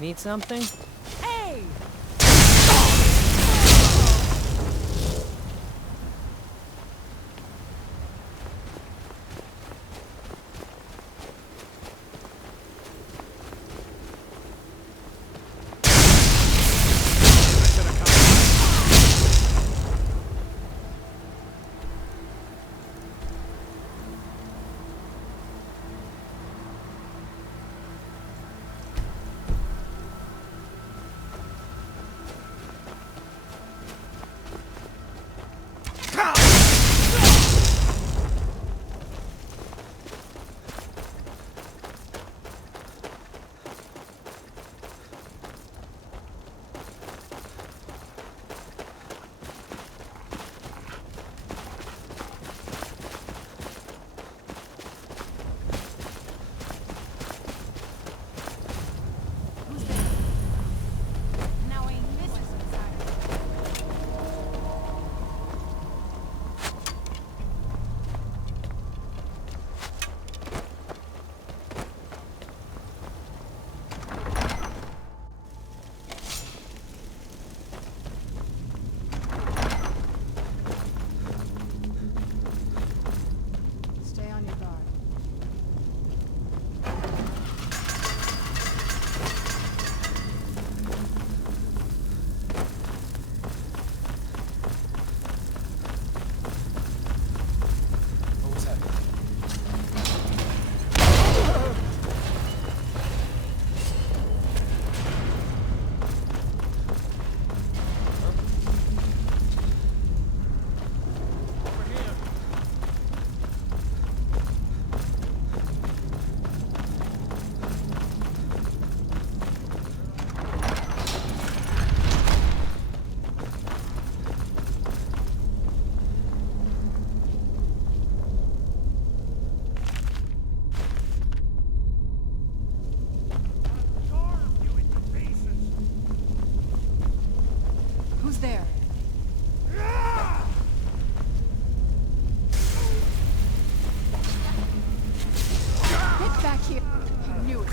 Need something? Hey! Stay on your guard. What was that? Who's there? Get back here! I knew it.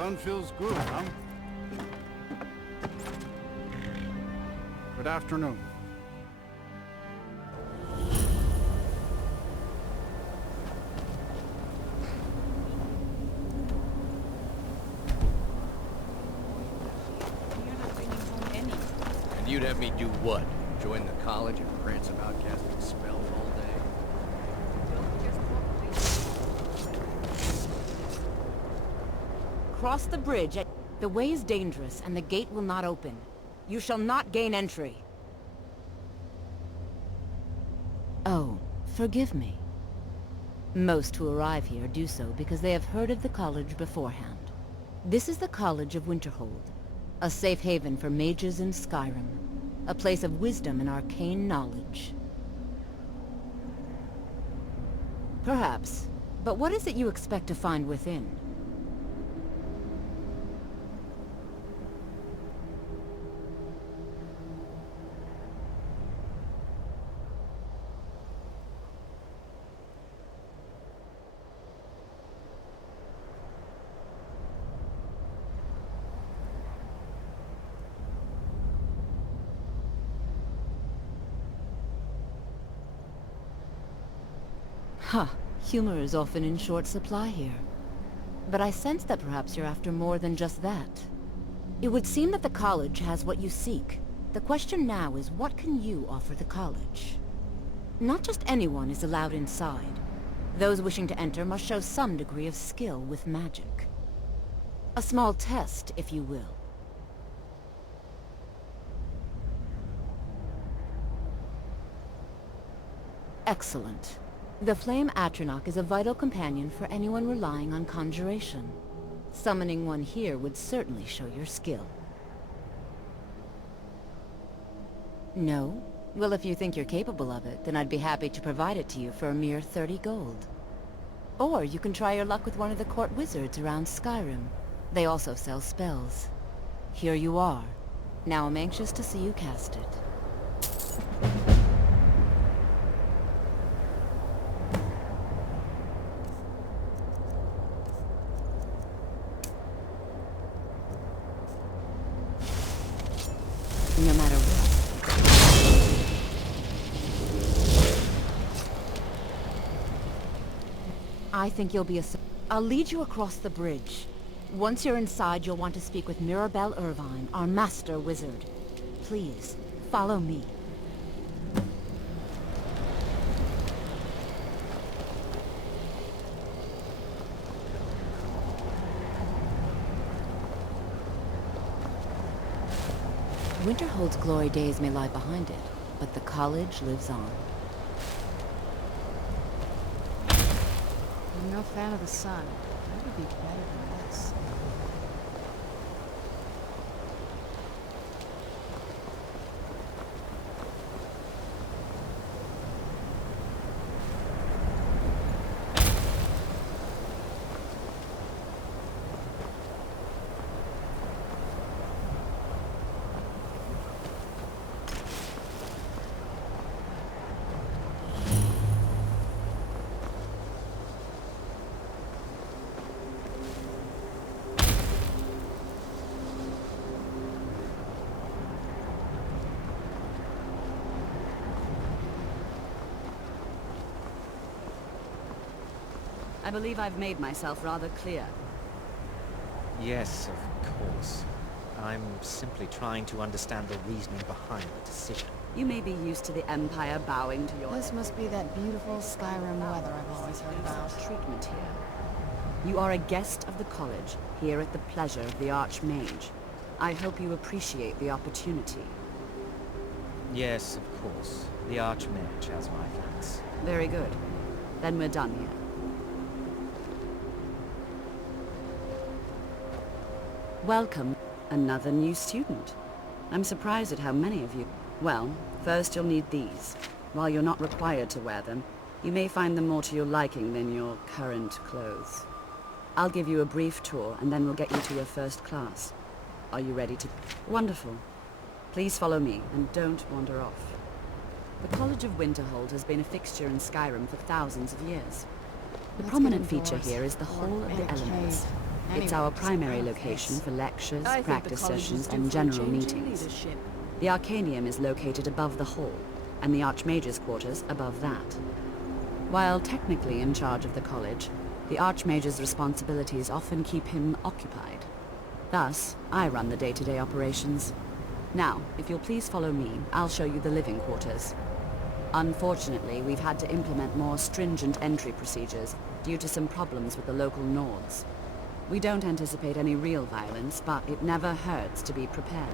Sun feels good, huh? Good afternoon. You're not bringing home any. And you'd have me do what? Join the college and prance about casting spells all day? Cross the bridge. The way is dangerous, and the gate will not open. You shall not gain entry. Oh, forgive me. Most who arrive here do so because they have heard of the college beforehand. This is the College of Winterhold, a safe haven for mages in Skyrim, a place of wisdom and arcane knowledge. Perhaps, but what is it you expect to find within? Huh. Humor is often in short supply here. But I sense that perhaps you're after more than just that. It would seem that the college has what you seek. The question now is, what can you offer the college? Not just anyone is allowed inside. Those wishing to enter must show some degree of skill with magic. A small test, if you will. Excellent. The Flame Atronach is a vital companion for anyone relying on conjuration. Summoning one here would certainly show your skill. No? Well, if you think you're capable of it, then I'd be happy to provide it to you for a mere 30 gold. Or you can try your luck with one of the court wizards around Skyrim. They also sell spells. Here you are. Now I'm anxious to see you cast it. No matter what. I think you'll be I'll lead you across the bridge. Once you're inside, you'll want to speak with Mirabelle Irvine, our master wizard. Please, follow me. Winterhold's glory days may lie behind it, but the college lives on. I'm no fan of the sun. That would be better than this. I believe I've made myself rather clear. Yes, of course. I'm simply trying to understand the reasoning behind the decision. You may be used to the Empire bowing to your This must be that beautiful Skyrim weather I've always heard about. treatment here. You are a guest of the college, here at the pleasure of the Archmage. I hope you appreciate the opportunity. Yes, of course. The Archmage has my thanks. Very good. Then we're done here. Welcome, another new student. I'm surprised at how many of you... Well, first you'll need these. While you're not required to wear them, you may find them more to your liking than your current clothes. I'll give you a brief tour, and then we'll get you to your first class. Are you ready to... Wonderful. Please follow me, and don't wander off. The College of Winterhold has been a fixture in Skyrim for thousands of years. The Let's prominent get feature indoors. here is the Or Hall of in the a Elements. cave. It's our primary location for lectures, I think the practice college is sessions, due and for a general change in meetings. leadership. The Arcanium is located above the hall, and the Archmage's quarters above that. While technically in charge of the college, the Archmage's responsibilities often keep him occupied. Thus, I run the day-to-day operations. Now, if you'll please follow me, I'll show you the living quarters. Unfortunately, we've had to implement more stringent entry procedures due to some problems with the local Nords. We don't anticipate any real violence, but it never hurts to be prepared.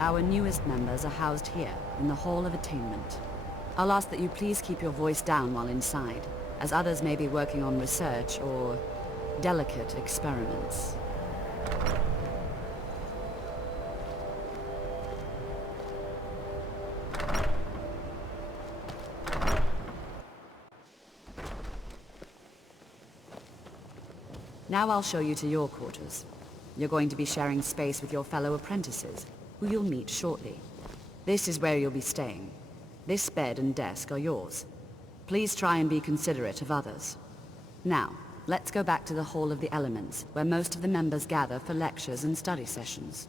Our newest members are housed here, in the Hall of Attainment. I'll ask that you please keep your voice down while inside, as others may be working on research or delicate experiments. Now I'll show you to your quarters. You're going to be sharing space with your fellow apprentices, who you'll meet shortly. This is where you'll be staying. This bed and desk are yours. Please try and be considerate of others. Now, let's go back to the Hall of the Elements, where most of the members gather for lectures and study sessions.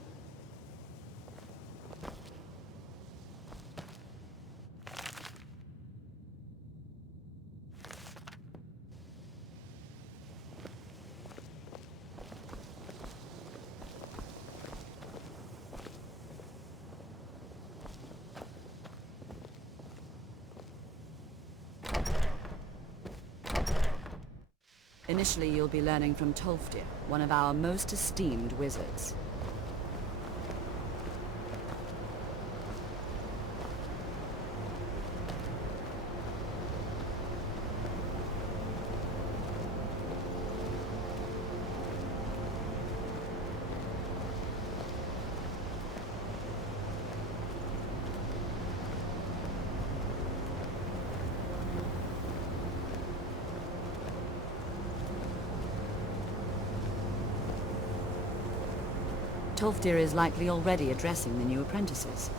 Initially, you'll be learning from Tolfdir, one of our most esteemed wizards. Tolfdir is likely already addressing the new apprentices.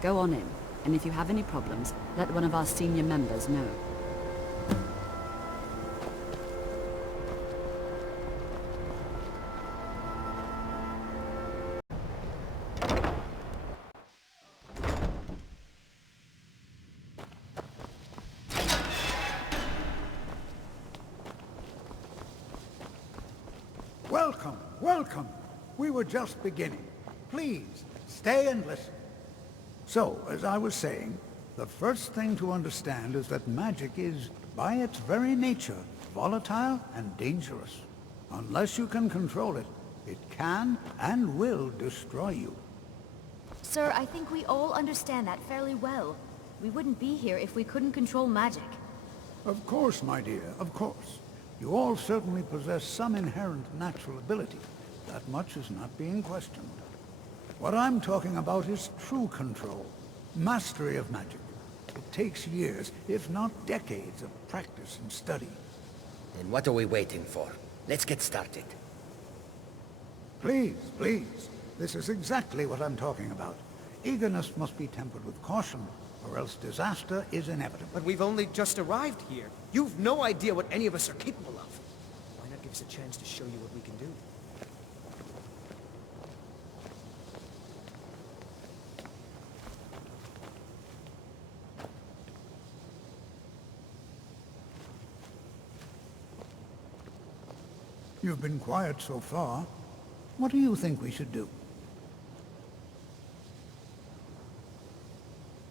Go on in, and if you have any problems, let one of our senior members know. Welcome, welcome. We were just beginning. Please, stay and listen. So, as I was saying, the first thing to understand is that magic is, by its very nature, volatile and dangerous. Unless you can control it, it can and will destroy you. Sir, I think we all understand that fairly well. We wouldn't be here if we couldn't control magic. Of course, my dear, of course. You all certainly possess some inherent natural ability. That much is not being questioned. What I'm talking about is true control, mastery of magic. It takes years, if not decades, of practice and study. Then what are we waiting for? Let's get started. Please, please. This is exactly what I'm talking about. Eagerness must be tempered with caution, or else disaster is inevitable. But we've only just arrived here. You've no idea what any of us are capable of. Why not give us a chance to show you what we can do? You've been quiet so far. What do you think we should do?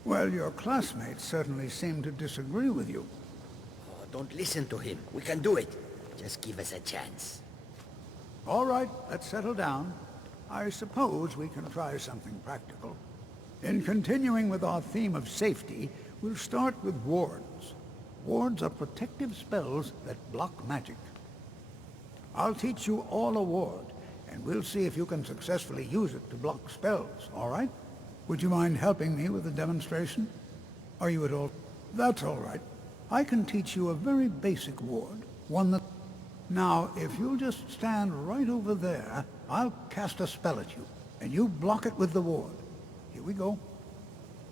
Well, your classmates certainly seem to disagree with you. Oh, don't listen to him. We can do it. Just give us a chance. All right, let's settle down. I suppose we can try something practical. In continuing with our theme of safety, we'll start with wards. Wards are protective spells that block magic. I'll teach you all a ward, and we'll see if you can successfully use it to block spells, all right? Would you mind helping me with the demonstration? Are you at all? That's all right. I can teach you a very basic ward, one that... Now, if you'll just stand right over there, I'll cast a spell at you, and you block it with the ward. Here we go.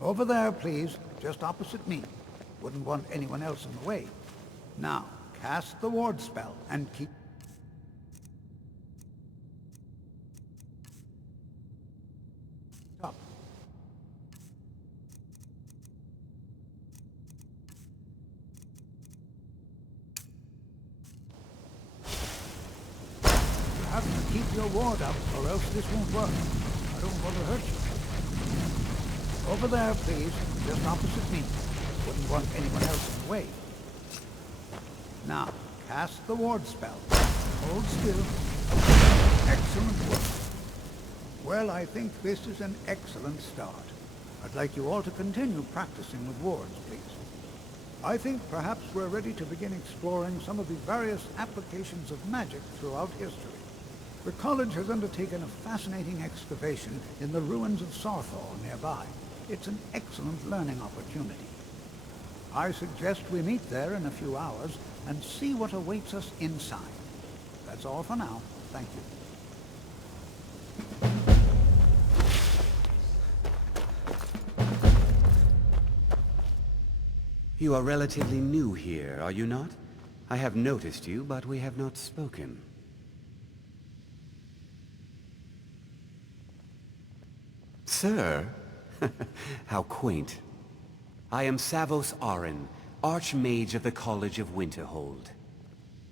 Over there, please, just opposite me. Wouldn't want anyone else in the way. Now, cast the ward spell, and keep... up. You have to keep your ward up, or else this won't work. I don't want to hurt you. Over there, please, just opposite me. Wouldn't want anyone else in the way. Now, cast the ward spell. Hold still. Excellent work. Well, I think this is an excellent start. I'd like you all to continue practicing with wards, please. I think perhaps we're ready to begin exploring some of the various applications of magic throughout history. The college has undertaken a fascinating excavation in the ruins of Sarthal nearby. It's an excellent learning opportunity. I suggest we meet there in a few hours and see what awaits us inside. That's all for now. Thank you. You are relatively new here, are you not? I have noticed you, but we have not spoken. Sir? How quaint. I am Savos Arin, Archmage of the College of Winterhold.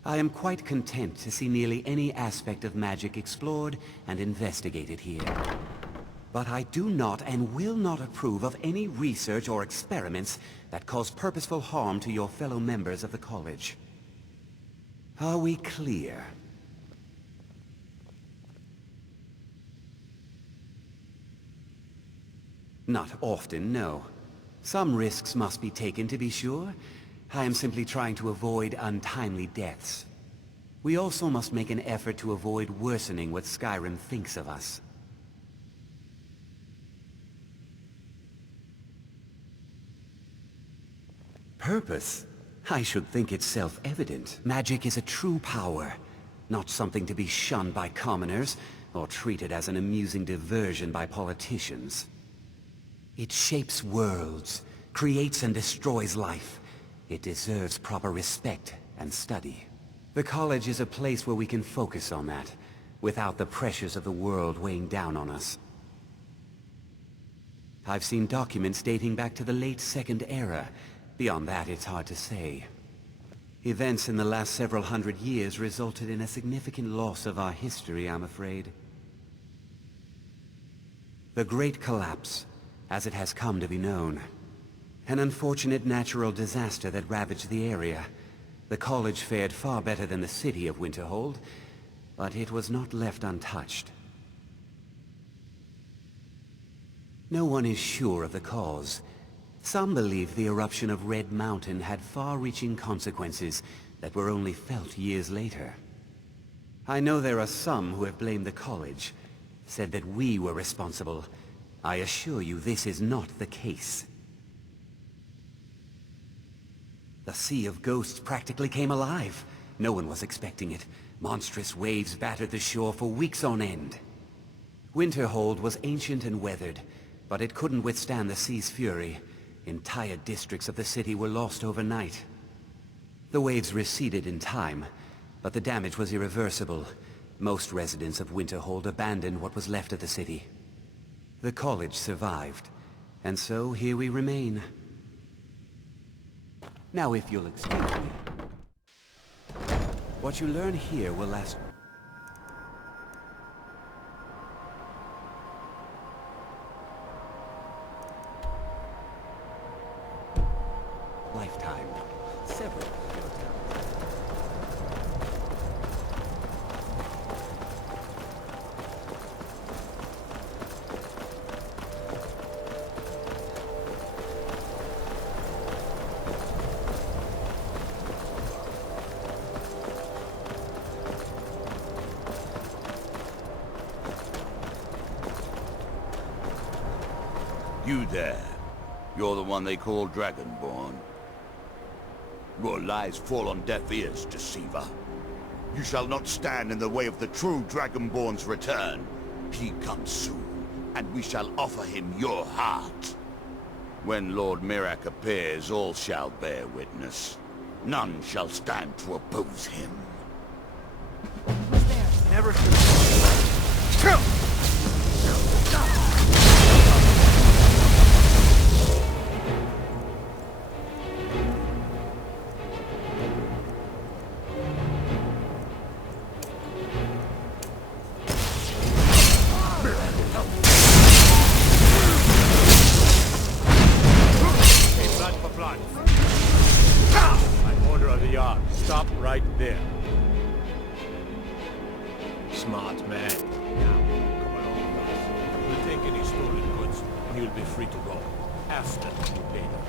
I am quite content to see nearly any aspect of magic explored and investigated here. But I do not and will not approve of any research or experiments that cause purposeful harm to your fellow members of the college. Are we clear? Not often, no. Some risks must be taken, to be sure. I am simply trying to avoid untimely deaths. We also must make an effort to avoid worsening what Skyrim thinks of us. Purpose? I should think it's self-evident. Magic is a true power, not something to be shunned by commoners, or treated as an amusing diversion by politicians. It shapes worlds, creates and destroys life. It deserves proper respect and study. The college is a place where we can focus on that, without the pressures of the world weighing down on us. I've seen documents dating back to the late Second Era. Beyond that, it's hard to say. Events in the last several hundred years resulted in a significant loss of our history, I'm afraid. The Great Collapse, as it has come to be known. An unfortunate natural disaster that ravaged the area. The college fared far better than the city of Winterhold, but it was not left untouched. No one is sure of the cause. Some believe the eruption of Red Mountain had far-reaching consequences that were only felt years later. I know there are some who have blamed the college, said that we were responsible. I assure you this is not the case. The Sea of Ghosts practically came alive. No one was expecting it. Monstrous waves battered the shore for weeks on end. Winterhold was ancient and weathered, but it couldn't withstand the sea's fury. Entire districts of the city were lost overnight. The waves receded in time, but the damage was irreversible. Most residents of Winterhold abandoned what was left of the city. The college survived, and so here we remain. Now if you'll excuse me. What you learn here will last... time. Several. You there. You're the one they call Dragonborn. Your lies fall on deaf ears, deceiver. You shall not stand in the way of the true Dragonborn's return. He comes soon, and we shall offer him your heart. When Lord Mirak appears, all shall bear witness. None shall stand to oppose him. Who's there? Never should. Stop right there. Smart man. Now, come along with us. We'll take any stolen goods, and you'll be free to go. After you pay them.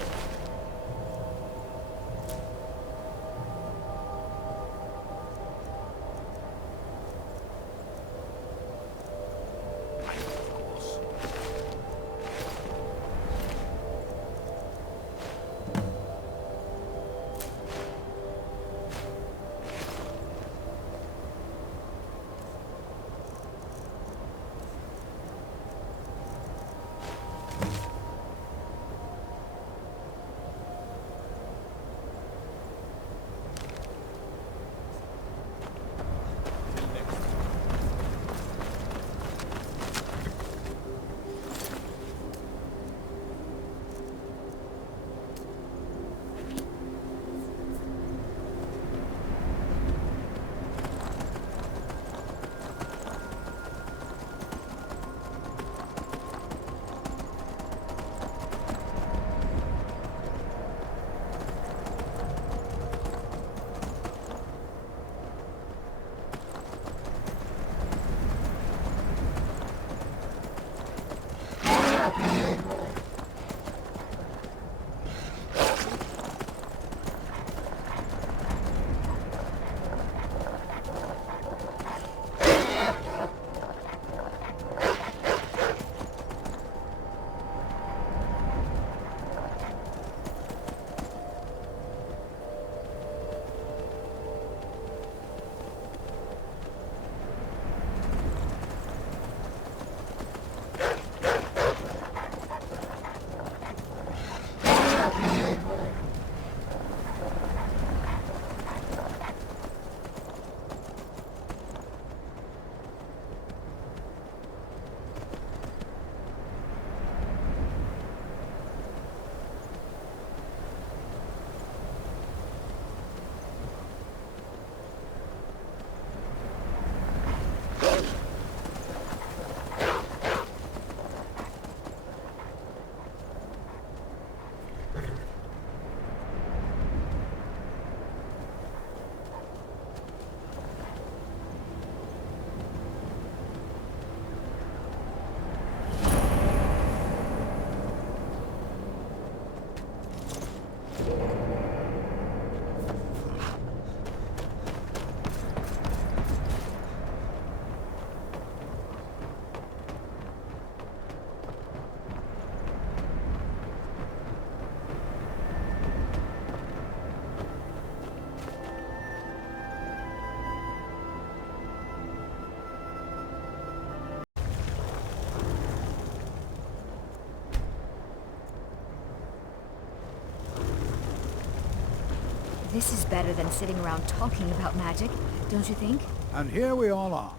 This is better than sitting around talking about magic, don't you think? And here we all are.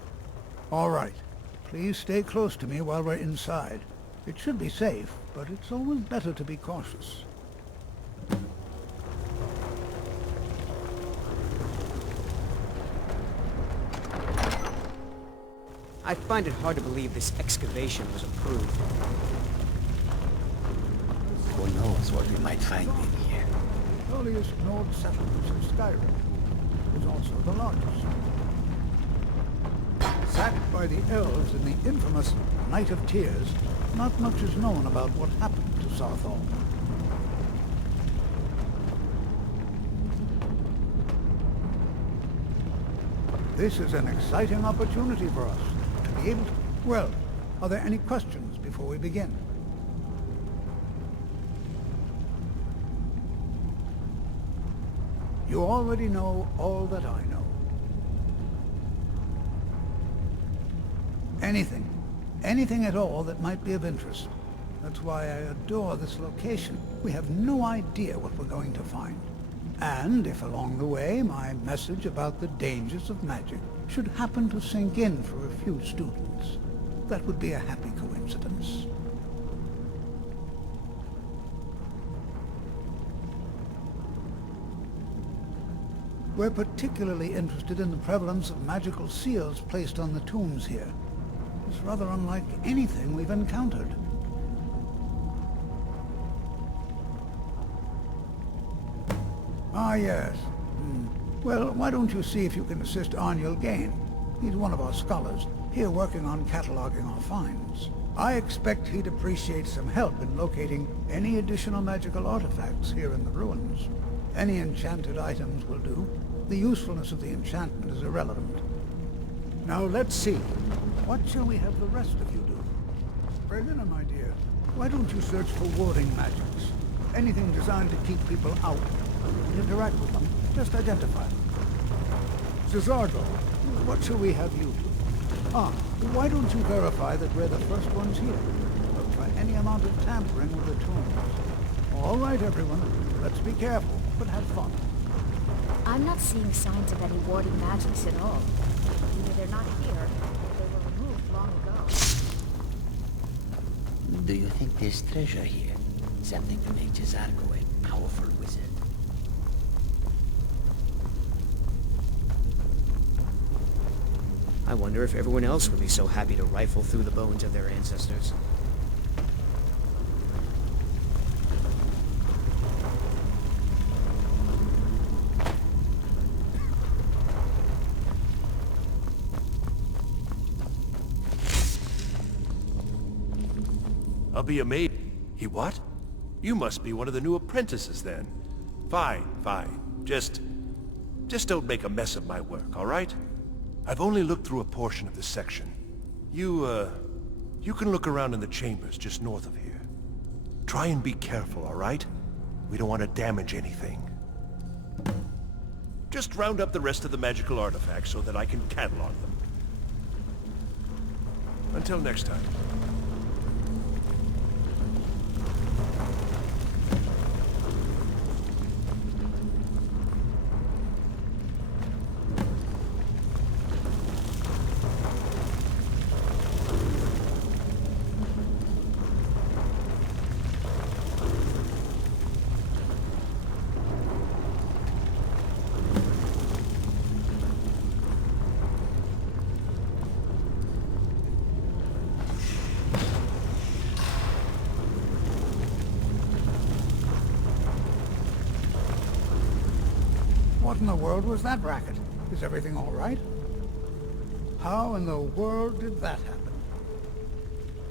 All right. Please stay close to me while we're inside. It should be safe, but it's always better to be cautious. I find it hard to believe this excavation was approved. Who knows what we might find in here? earliest Nord settlements of Skyrim. It was also the largest. Sacked by the elves in the infamous Night of Tears, not much is known about what happened to Sarthal. This is an exciting opportunity for us to be able to... Well, are there any questions before we begin? You already know all that I know. Anything at all that might be of interest. That's why I adore this location. We have no idea what we're going to find. And if along the way my message about the dangers of magic should happen to sink in for a few students, that would be a happy coincidence. We're particularly interested in the prevalence of magical seals placed on the tombs here. It's rather unlike anything we've encountered. Ah, yes. Well, why don't you see if you can assist Arniel Gain? He's one of our scholars, here working on cataloging our finds. I expect he'd appreciate some help in locating any additional magical artifacts here in the ruins. Any enchanted items will do. The usefulness of the enchantment is irrelevant. Now let's see. What shall we have the rest of you do? Brelina, my dear, why don't you search for warding magics? Anything designed to keep people out. Don't interact with them, just identify them. Cesardo, what shall we have you do? Why don't you verify that we're the first ones here? Look for any amount of tampering with the tombs. All right, everyone. Let's be careful, but have fun. I'm not seeing signs of any warding magics at all. Either they're not here, or they were removed long ago. Do you think there's treasure here? Something to make Cesardo a powerful wizard? I wonder if everyone else would be so happy to rifle through the bones of their ancestors. I'll be amazed. He what? You must be one of the new apprentices then. Fine, fine. Just don't make a mess of my work, all right? I've only looked through a portion of this section. You can look around in the chambers just north of here. Try and be careful, all right? We don't want to damage anything. Just round up the rest of the magical artifacts so that I can catalog them. Until next time. What in the world was that racket? Is everything all right? How in the world did that happen?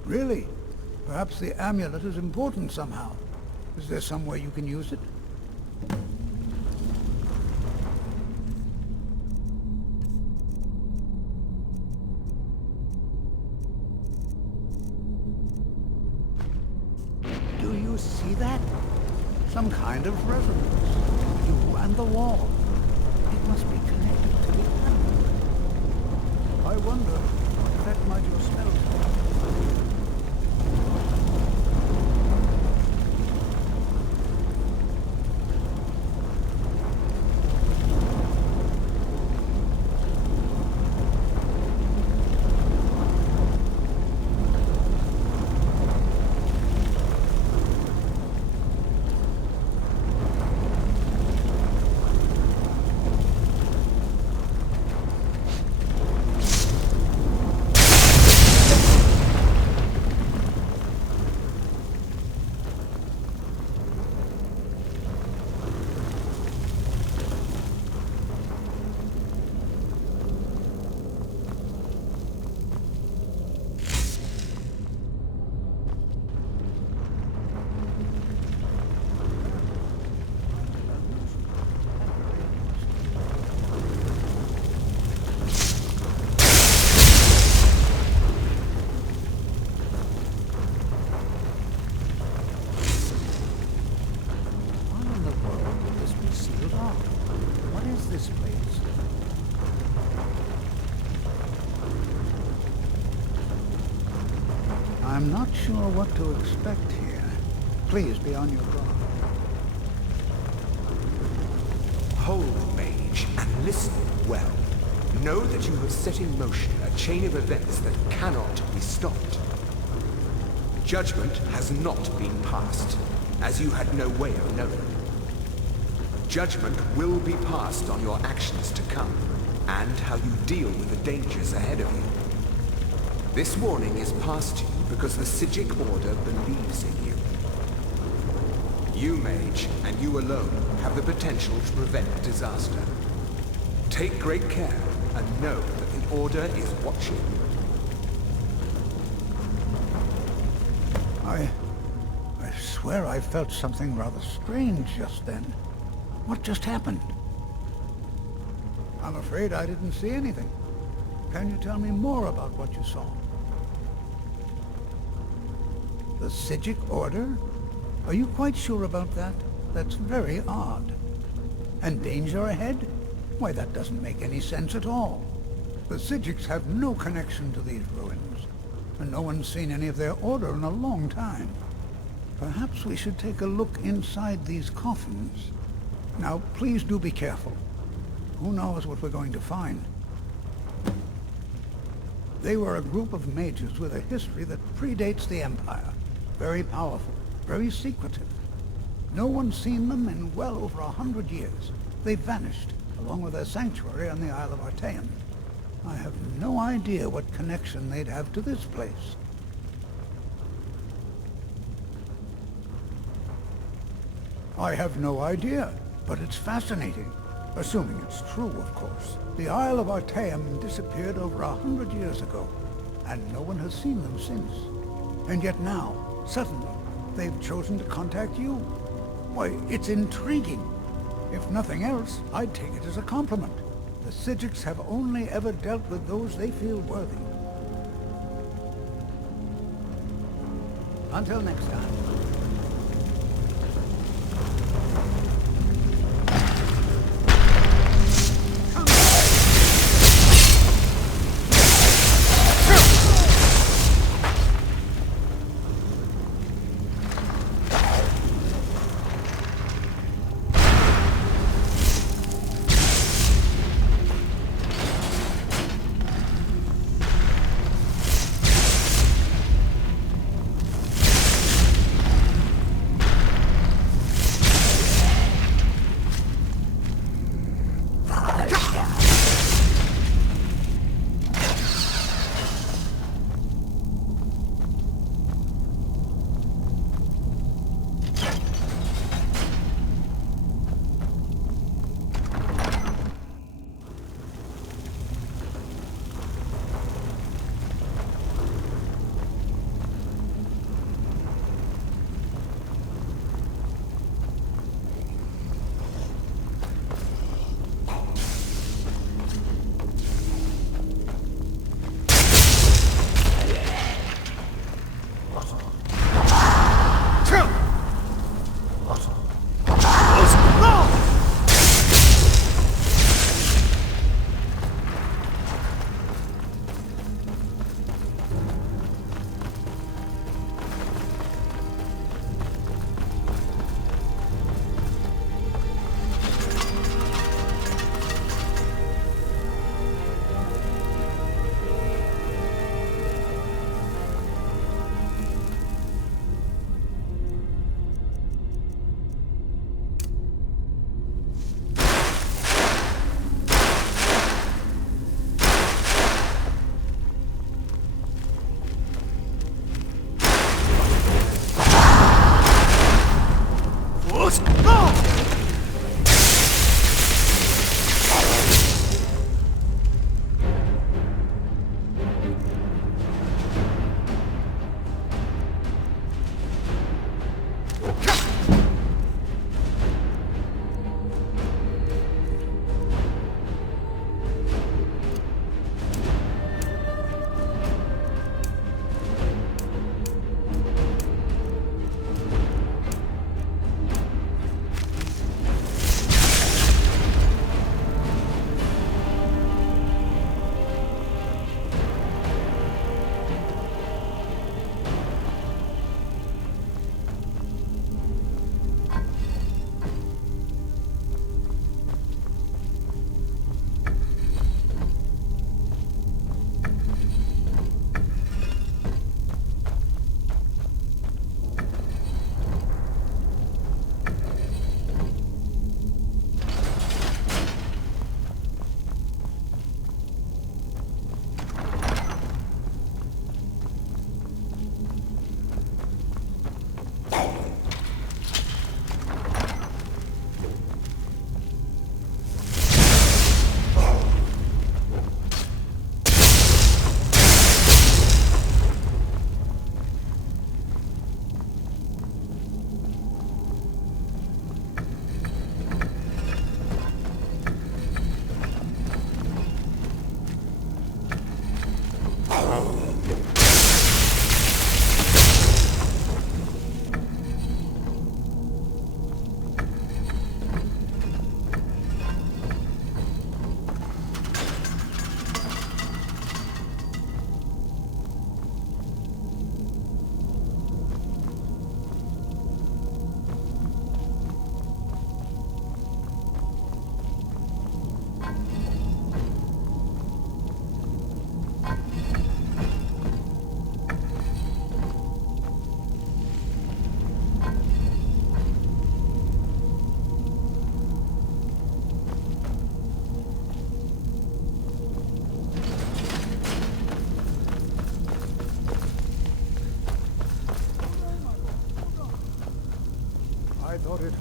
Really? Perhaps the amulet is important somehow. Is there some way you can use it? Do you see that? Some kind of resonance. You and the wall. It must be connected to the amulet. I wonder what effect might your spells have. this place. I'm not sure what to expect here. Please be on your guard. Hold, mage, and listen well. Know that you have set in motion a chain of events that cannot be stopped. Judgment has not been passed, as you had no way of knowing. Judgment will be passed on your actions to come, and how you deal with the dangers ahead of you. This warning is passed to you because the Psijic Order believes in you. You, mage, and you alone, have the potential to prevent disaster. Take great care, and know that the Order is watching you. I swear I felt something rather strange just then. What just happened? I'm afraid I didn't see anything. Can you tell me more about what you saw? The Psijic Order? Are you quite sure about that? That's very odd. And danger ahead? Why, that doesn't make any sense at all. The Psijics have no connection to these ruins, and no one's seen any of their order in a long time. Perhaps we should take a look inside these coffins. Now, please do be careful. Who knows what we're going to find? They were a group of mages with a history that predates the Empire. Very powerful, very secretive. No one's seen them in well over 100 years. They vanished, along with their sanctuary on the Isle of Artaeum. I have no idea what connection they'd have to this place. I have no idea, but it's fascinating. Assuming it's true, of course. The Isle of Artaeum disappeared over 100 years ago, and no one has seen them since. And yet now, suddenly, they've chosen to contact you. Why, it's intriguing. If nothing else, I'd take it as a compliment. The Psijics have only ever dealt with those they feel worthy. Until next time.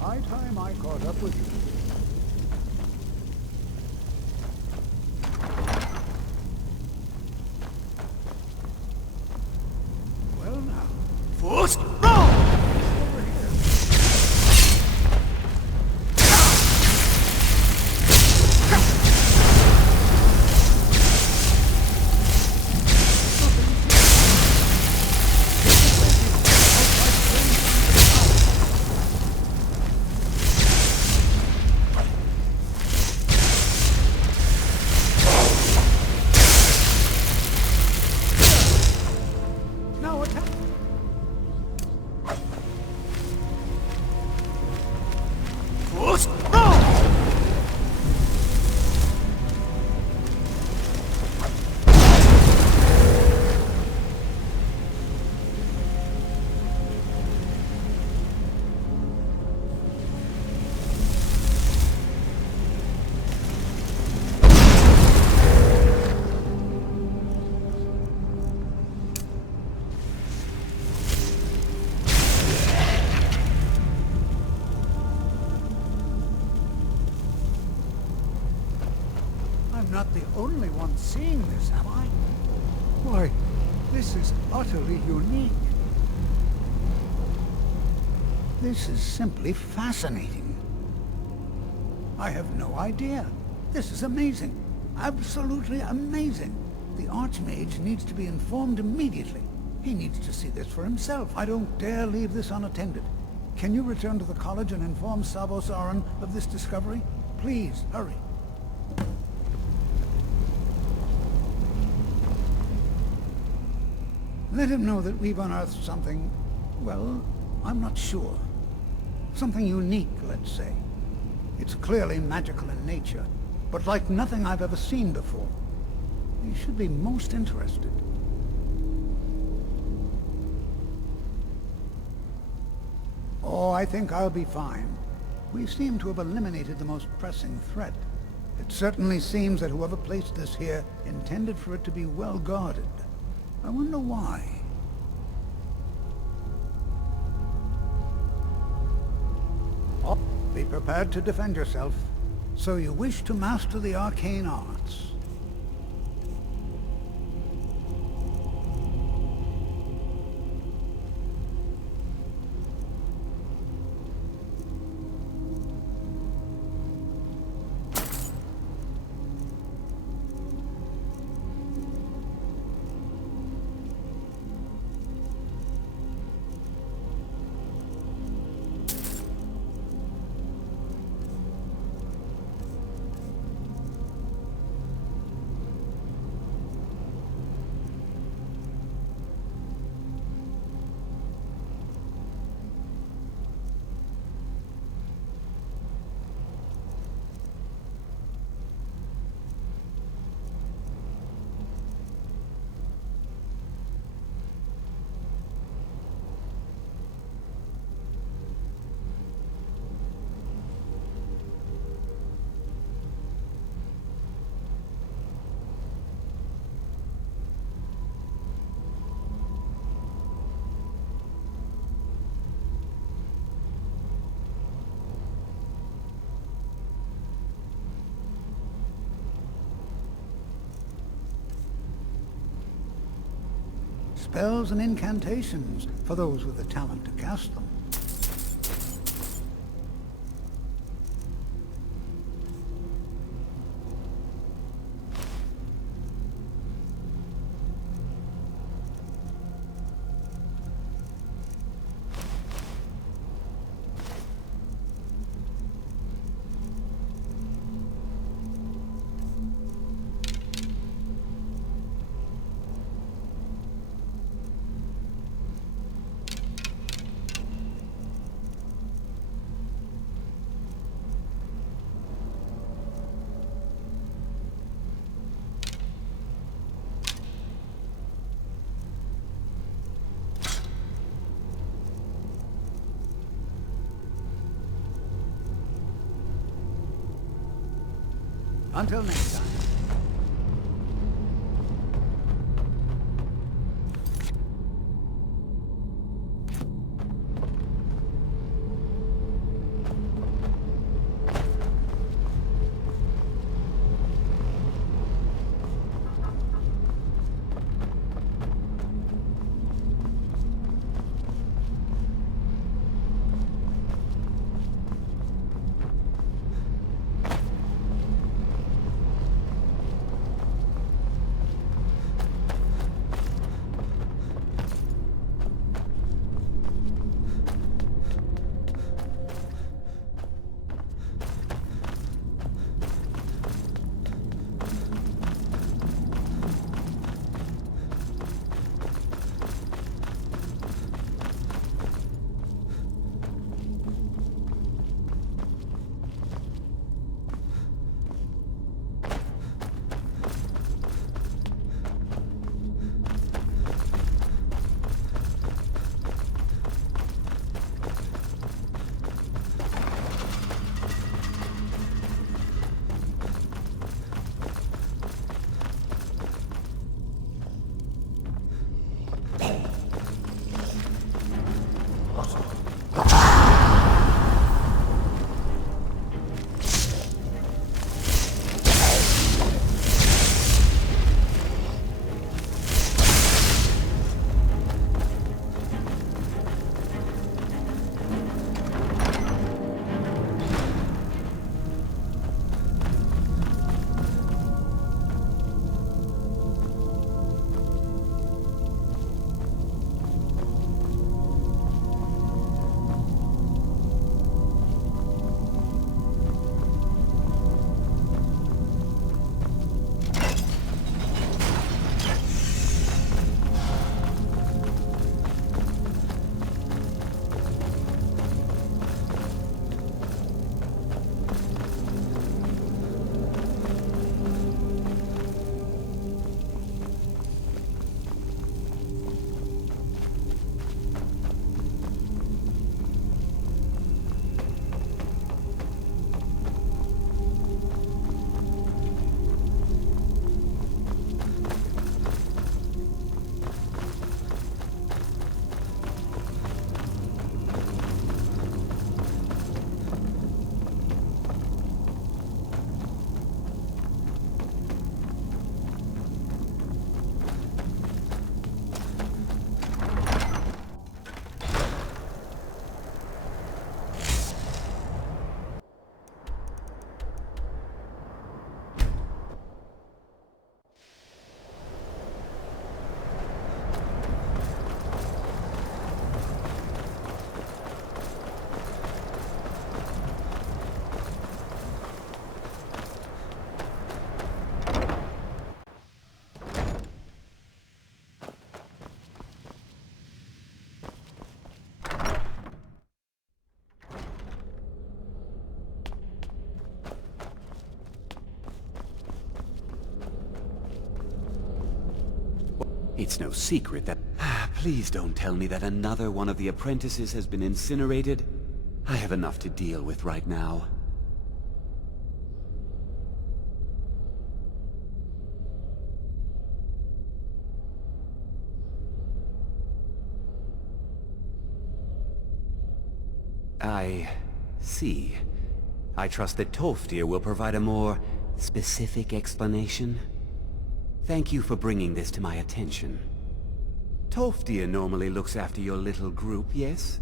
high time I caught up with you. Well now. Force! Over here. Now attack. Force! I'm not the only one seeing this, am I? Why, this is utterly unique. This is simply fascinating. I have no idea. This is amazing. Absolutely amazing. The Archmage needs to be informed immediately. He needs to see this for himself. I don't dare leave this unattended. Can you return to the college and inform Savos Aran of this discovery? Please, hurry. Let him know that we've unearthed something, well, I'm not sure. Something unique, let's say. It's clearly magical in nature, but like nothing I've ever seen before. He should be most interested. Oh, I think I'll be fine. We seem to have eliminated the most pressing threat. It certainly seems that whoever placed this here intended for it to be well guarded. I wonder why. Oh, be prepared to defend yourself. So you wish to master the arcane arts. Spells and incantations for those with the talent to cast them. Until next time. It's no secret that... Please don't tell me that another one of the apprentices has been incinerated. I have enough to deal with right now. I see. I trust that Tolfdir will provide a more specific explanation. Thank you for bringing this to my attention. Tolfdir normally looks after your little group, yes?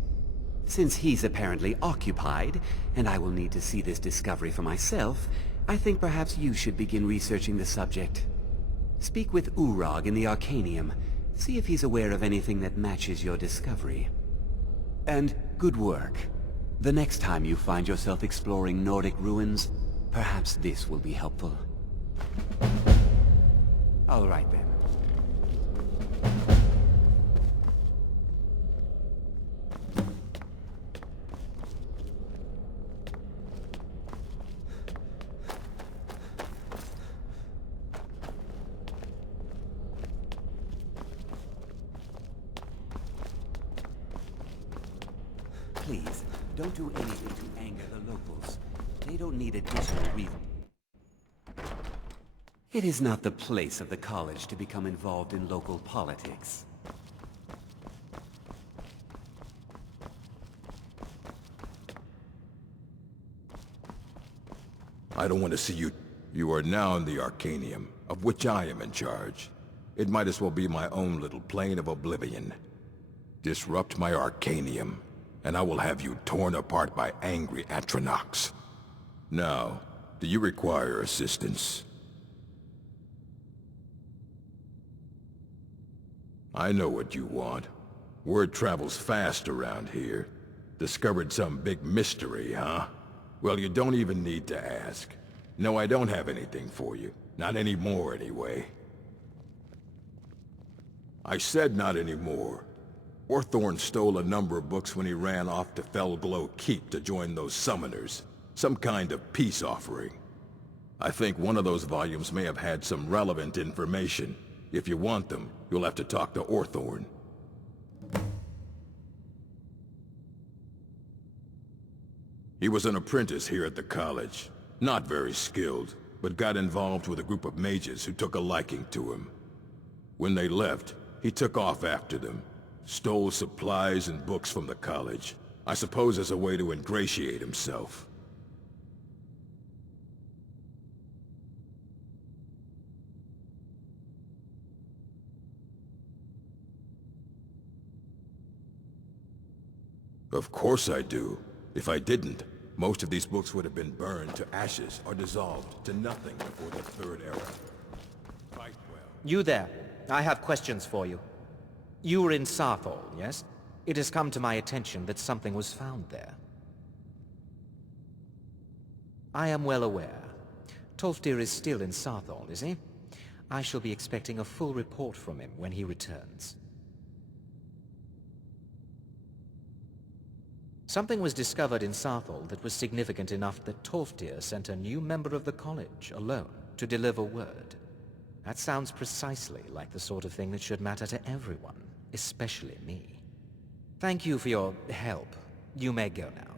Since he's apparently occupied, and I will need to see this discovery for myself, I think perhaps you should begin researching the subject. Speak with Urag in the Arcanium. See if he's aware of anything that matches your discovery. And good work. The next time you find yourself exploring Nordic ruins, perhaps this will be helpful. All right then. Please, don't do anything to anger the locals. They don't need additional reason. It is not the place of the college to become involved in local politics. I don't want to see you. You are now in the Arcanium, of which I am in charge. It might as well be my own little plane of oblivion. Disrupt my Arcanium, and I will have you torn apart by angry Atronachs. Now, do you require assistance? I know what you want. Word travels fast around here. Discovered some big mystery, huh? Well, you don't even need to ask. No, I don't have anything for you. Not anymore, anyway. I said not anymore. Orthorn stole a number of books when he ran off to Felglow Keep to join those summoners. Some kind of peace offering. I think one of those volumes may have had some relevant information. If you want them, you'll have to talk to Orthorn. He was an apprentice here at the college. Not very skilled, but got involved with a group of mages who took a liking to him. When they left, he took off after them. Stole supplies and books from the college. I suppose as a way to ingratiate himself. Of course I do. If I didn't, most of these books would have been burned to ashes or dissolved to nothing before the Third Era. Fight well. You there. I have questions for you. You were in Sarthol, yes? It has come to my attention that something was found there. I am well aware. Tolfdir is still in Sarthol, is he? I shall be expecting a full report from him when he returns. Something was discovered in Sarthol that was significant enough that Tolfdir sent a new member of the college alone to deliver word. That sounds precisely like the sort of thing that should matter to everyone, especially me. Thank you for your help. You may go now.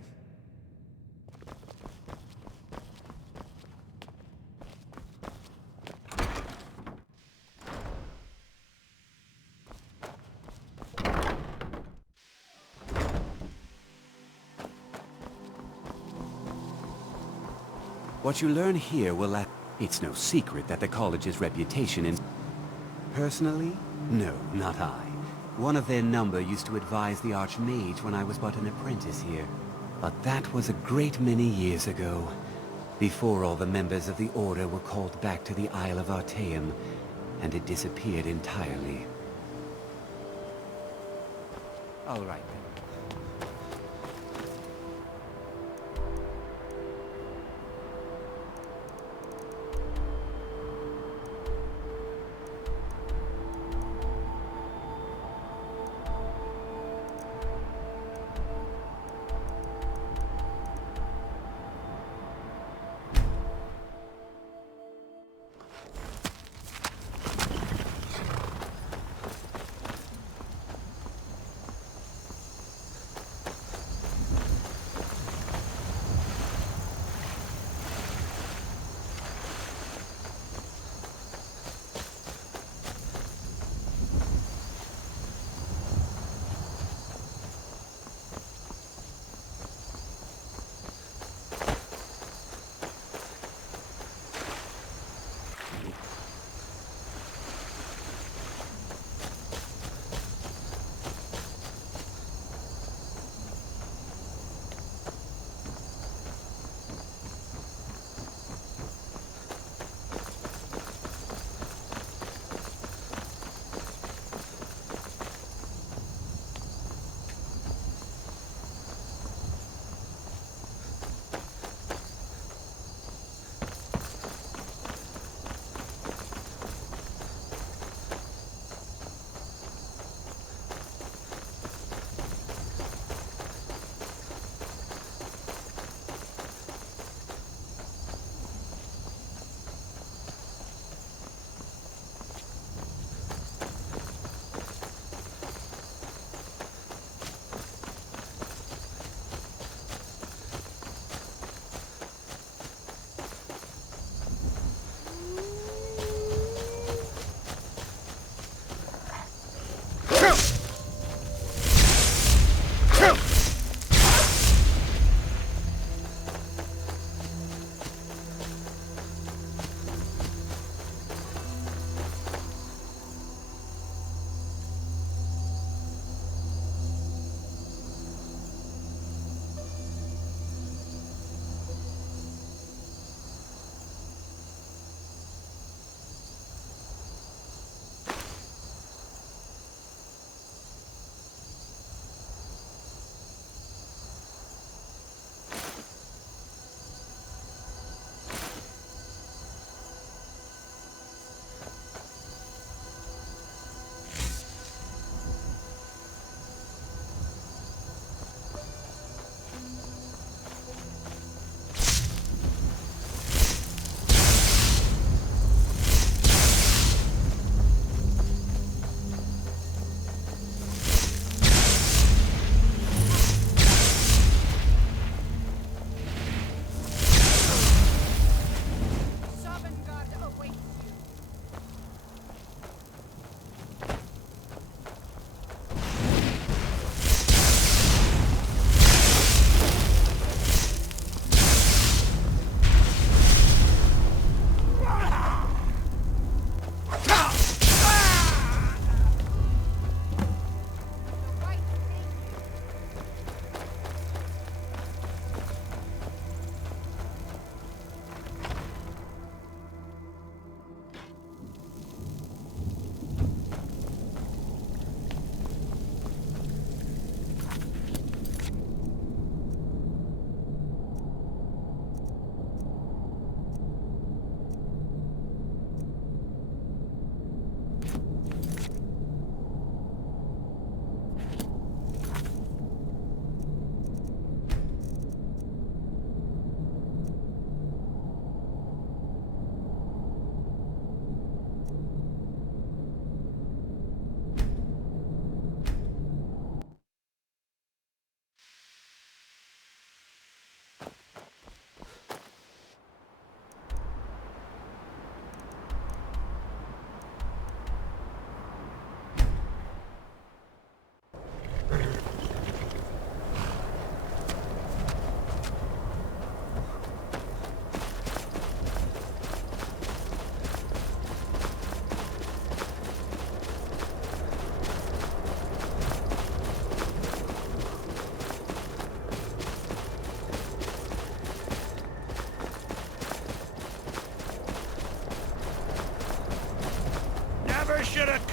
What you learn here will It's no secret that the college's reputation in... Personally? No, not I. One of their number used to advise the Archmage when I was but an apprentice here. But that was a great many years ago, before all the members of the Order were called back to the Isle of Artaeum, and it disappeared entirely. All right then.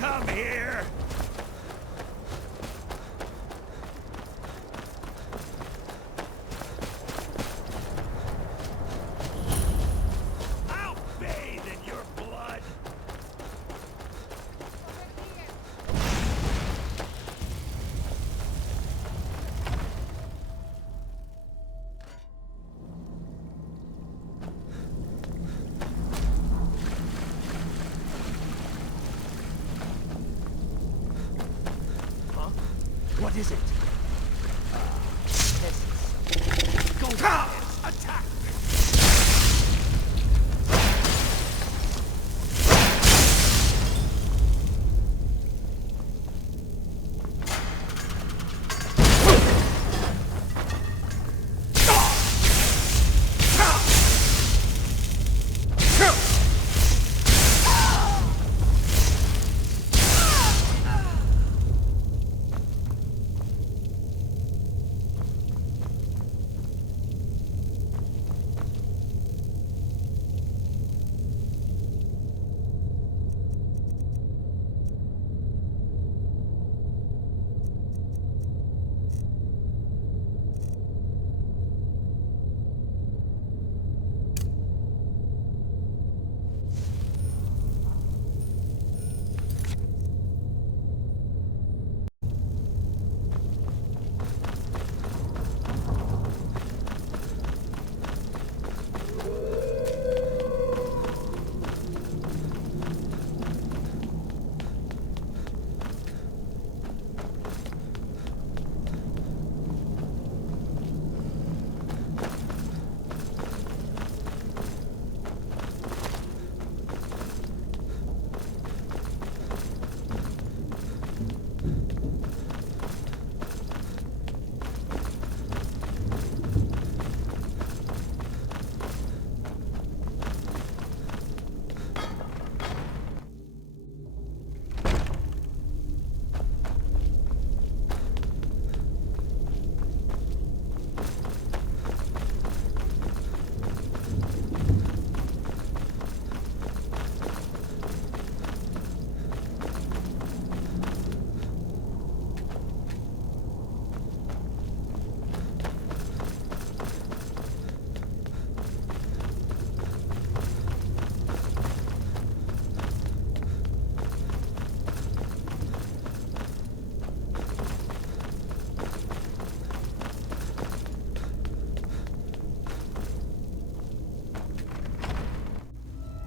come here! I'll bathe in your blood! What is it? Go down! Attack!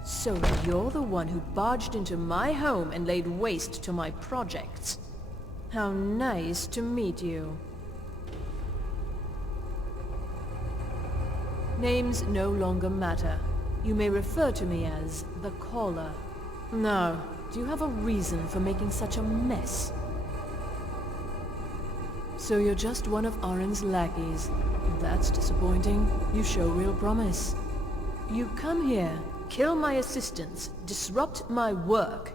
So you're the one who barged into my home and laid waste to my projects. How nice to meet you. Names no longer matter. You may refer to me as the Caller. Now, do you have a reason for making such a mess? So you're just one of Arin's lackeys. That's disappointing. You show real promise. You come here, kill my assistants, disrupt my work.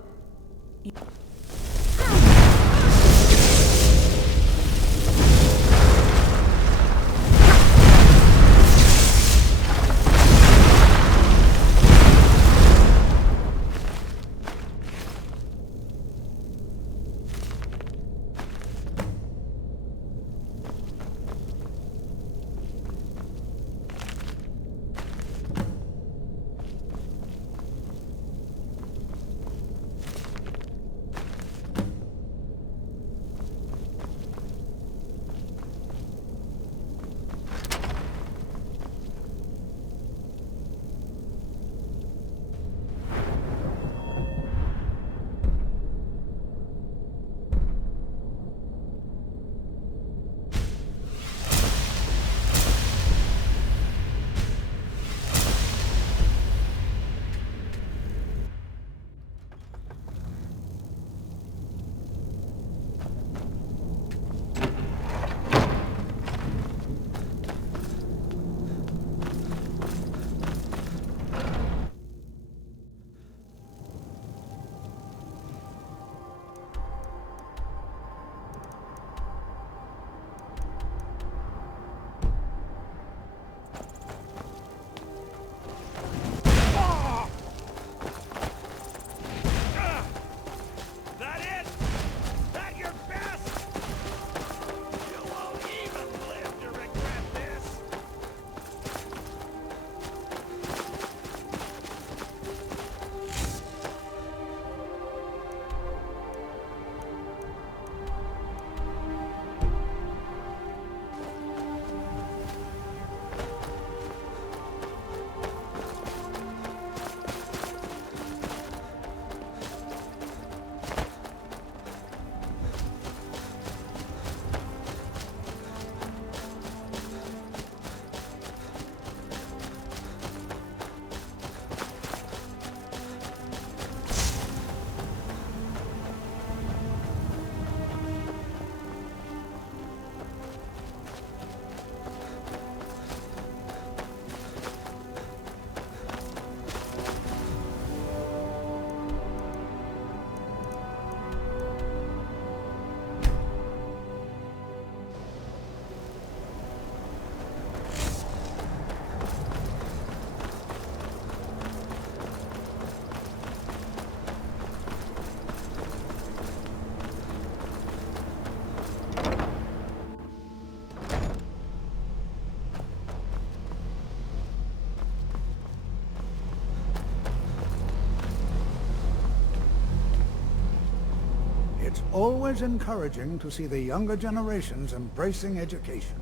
It's always encouraging to see the younger generations embracing education.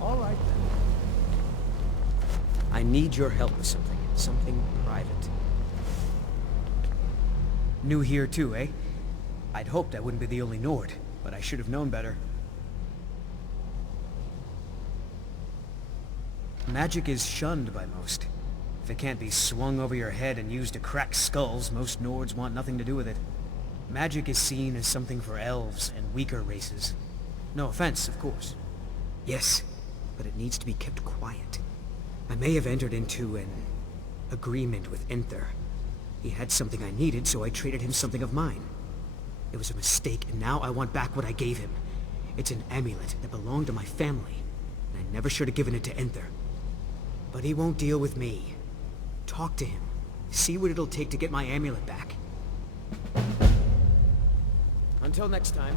All right then. I need your help with something. Something private. New here too, eh? I'd hoped I wouldn't be the only Nord, but I should have known better. Magic is shunned by most. If it can't be swung over your head and used to crack skulls, most Nords want nothing to do with it. Magic is seen as something for elves and weaker races. No offense, of course. Yes, but it needs to be kept quiet. I may have entered into an agreement with Enther. He had something I needed, so I traded him something of mine. It was a mistake, and now I want back what I gave him. It's an amulet that belonged to my family, and I never should have given it to Enther. But he won't deal with me. Talk to him. See what it'll take to get my amulet back. Until next time.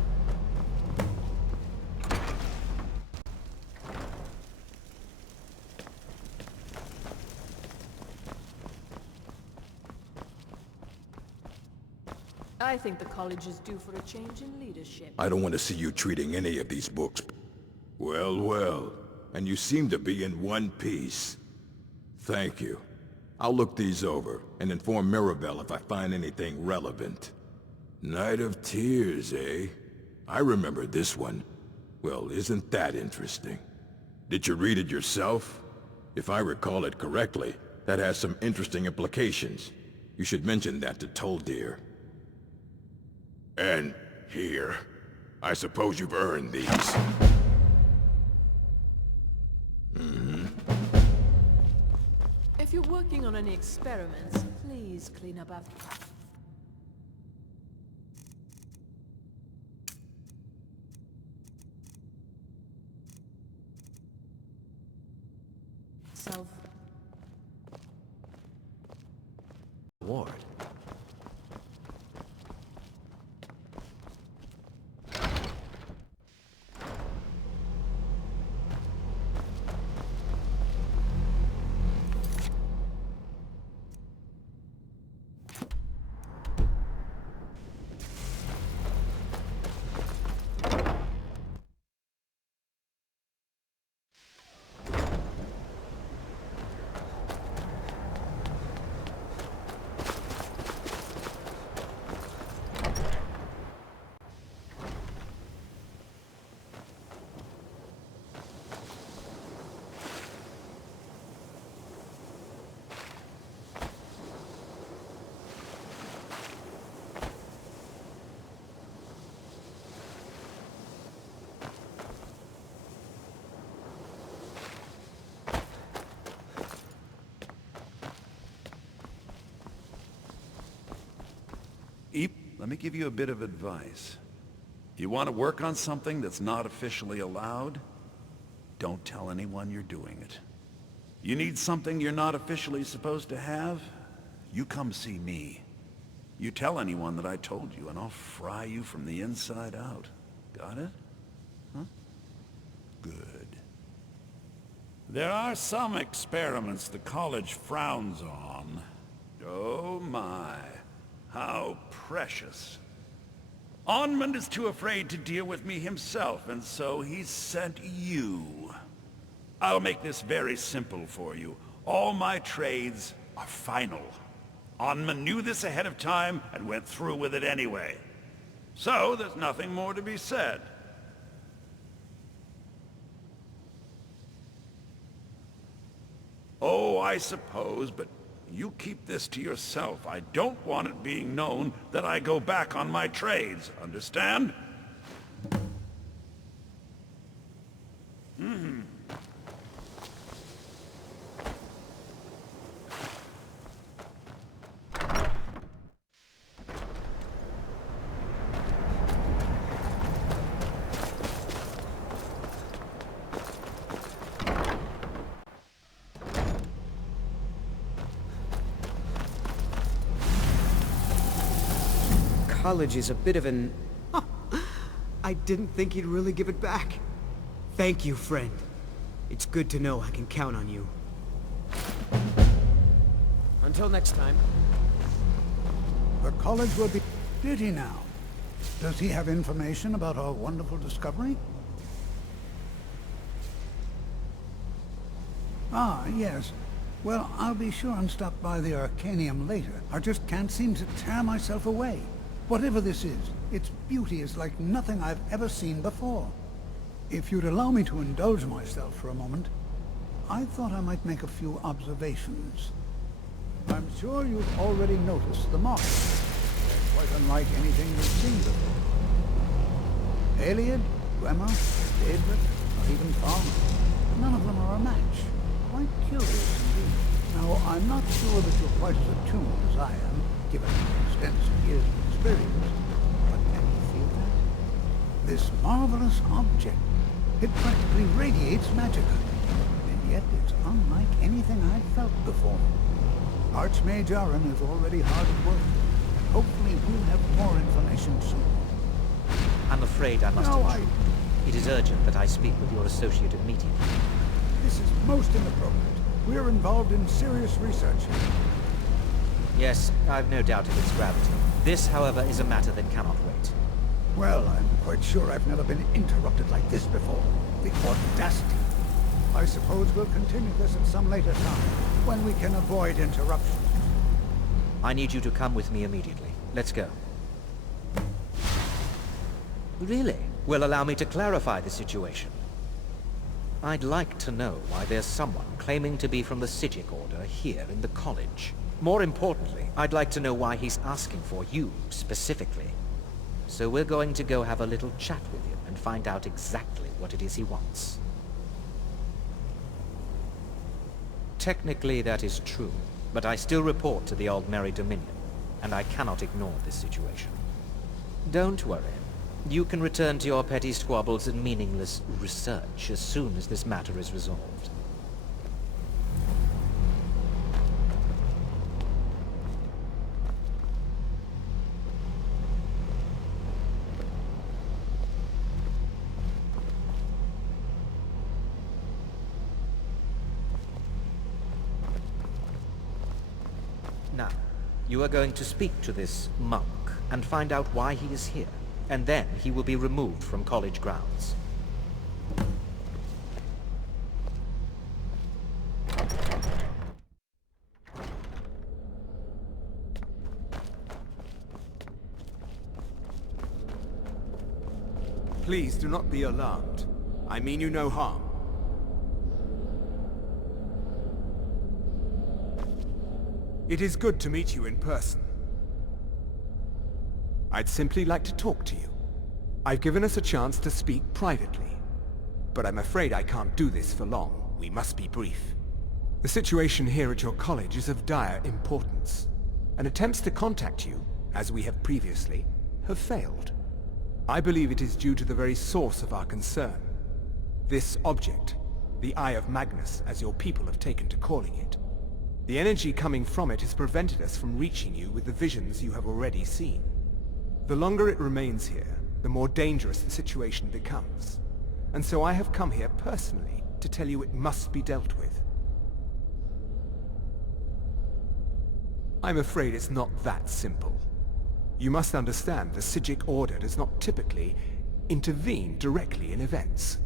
I think the college is due for a change in leadership. I don't want to see you treating any of these books. Well, well. And you seem to be in one piece. Thank you. I'll look these over and inform Mirabelle if I find anything relevant. Night of Tears, eh? I remember this one. Well, isn't that interesting? Did you read it yourself? If I recall it correctly, that has some interesting implications. You should mention that to Toldir. And here. I suppose you've earned these. Mm-hmm. If you're working on any experiments, please clean up after. Self. Ward. Let me give you a bit of advice. You want to work on something that's not officially allowed? Don't tell anyone you're doing it. You need something you're not officially supposed to have? You come see me. You tell anyone that I told you, and I'll fry you from the inside out. Got it? Huh? Good. There are some experiments the college frowns on. Oh my. How precious. Onmund is too afraid to deal with me himself, and so he's sent you. I'll make this very simple for you. All my trades are final. Onmund knew this ahead of time and went through with it anyway. So there's nothing more to be said. Oh, I suppose, but you keep this to yourself. I don't want it being known that I go back on my trades. Understand? Mm-hmm. College is a bit of an... I didn't think he'd really give it back. Thank you, friend. It's good to know I can count on you. Until next time. The college will be... Did he now? Does he have information about our wonderful discovery? Ah, yes. Well, I'll be sure and stop by the Arcanium later. I just can't seem to tear myself away. Whatever this is, its beauty is like nothing I've ever seen before. If you'd allow me to indulge myself for a moment, I thought I might make a few observations. I'm sure you've already noticed the marks. They're quite unlike anything you've seen before. Aliad, Gwemmer, Daedric, or even Farmer. None of them are a match. Quite curious indeed. Now, I'm not sure that you're quite as attuned as I am, given my extensive years of experience. But can you feel that? This marvelous object, it practically radiates magicka. And yet it's unlike anything I've felt before. Archmage Aaron is already hard at work, and hopefully we'll have more information soon. I'm afraid I must intrude. It is urgent that I speak with your associate immediately. This is most inappropriate. We're involved in serious research here. Yes, I've no doubt of its gravity. This, however, is a matter that cannot wait. Well, I'm quite sure I've never been interrupted like this before. The audacity. I suppose we'll continue this at some later time, when we can avoid interruptions. I need you to come with me immediately. Let's go. Really? Well, allow me to clarify the situation. I'd like to know why there's someone claiming to be from the Psijic Order here in the college. More importantly, I'd like to know why he's asking for you, specifically. So we're going to go have a little chat with him and find out exactly what it is he wants. Technically, that is true, but I still report to the Aldmeri Dominion, and I cannot ignore this situation. Don't worry. You can return to your petty squabbles and meaningless research as soon as this matter is resolved. Now, you are going to speak to this monk and find out why he is here. And then he will be removed from college grounds. Please do not be alarmed. I mean you no harm. It is good to meet you in person. I'd simply like to talk to you. I've given us a chance to speak privately, but I'm afraid I can't do this for long. We must be brief. The situation here at your college is of dire importance, and attempts to contact you, as we have previously, have failed. I believe it is due to the very source of our concern. This object, the Eye of Magnus, as your people have taken to calling it. The energy coming from it has prevented us from reaching you with the visions you have already seen. The longer it remains here, the more dangerous the situation becomes. And so I have come here personally to tell you it must be dealt with. I'm afraid it's not that simple. You must understand the Psijic Order does not typically intervene directly in events.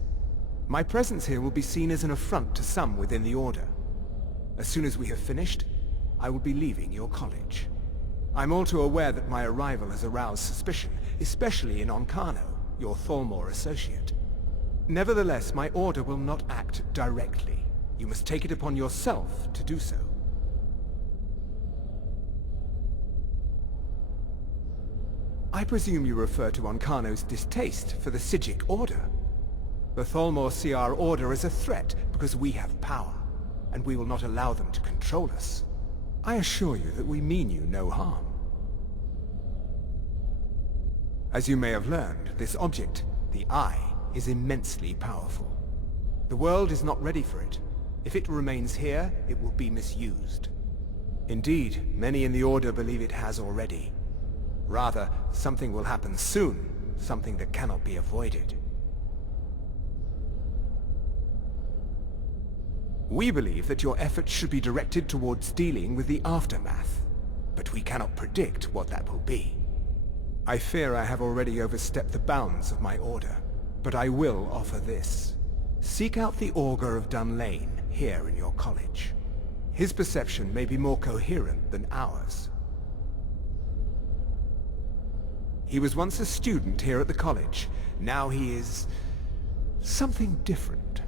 My presence here will be seen as an affront to some within the Order. As soon as we have finished, I will be leaving your college. I'm all too aware that my arrival has aroused suspicion, especially in Onkano, your Thalmor associate. Nevertheless, my order will not act directly. You must take it upon yourself to do so. I presume you refer to Onkano's distaste for the Psijic Order. The Thalmor see our order as a threat because we have power, and we will not allow them to control us. I assure you that we mean you no harm. As you may have learned, this object, the Eye, is immensely powerful. The world is not ready for it. If it remains here, it will be misused. Indeed, many in the Order believe it has already. Rather, something will happen soon, something that cannot be avoided. We believe that your efforts should be directed towards dealing with the aftermath. But but we cannot predict what that will be. I fear I have already overstepped the bounds of my order, but I will offer this. Seek out the Augur of Dunlane here in your college. His perception may be more coherent than ours. He was once a student here at the college. Now he is something different.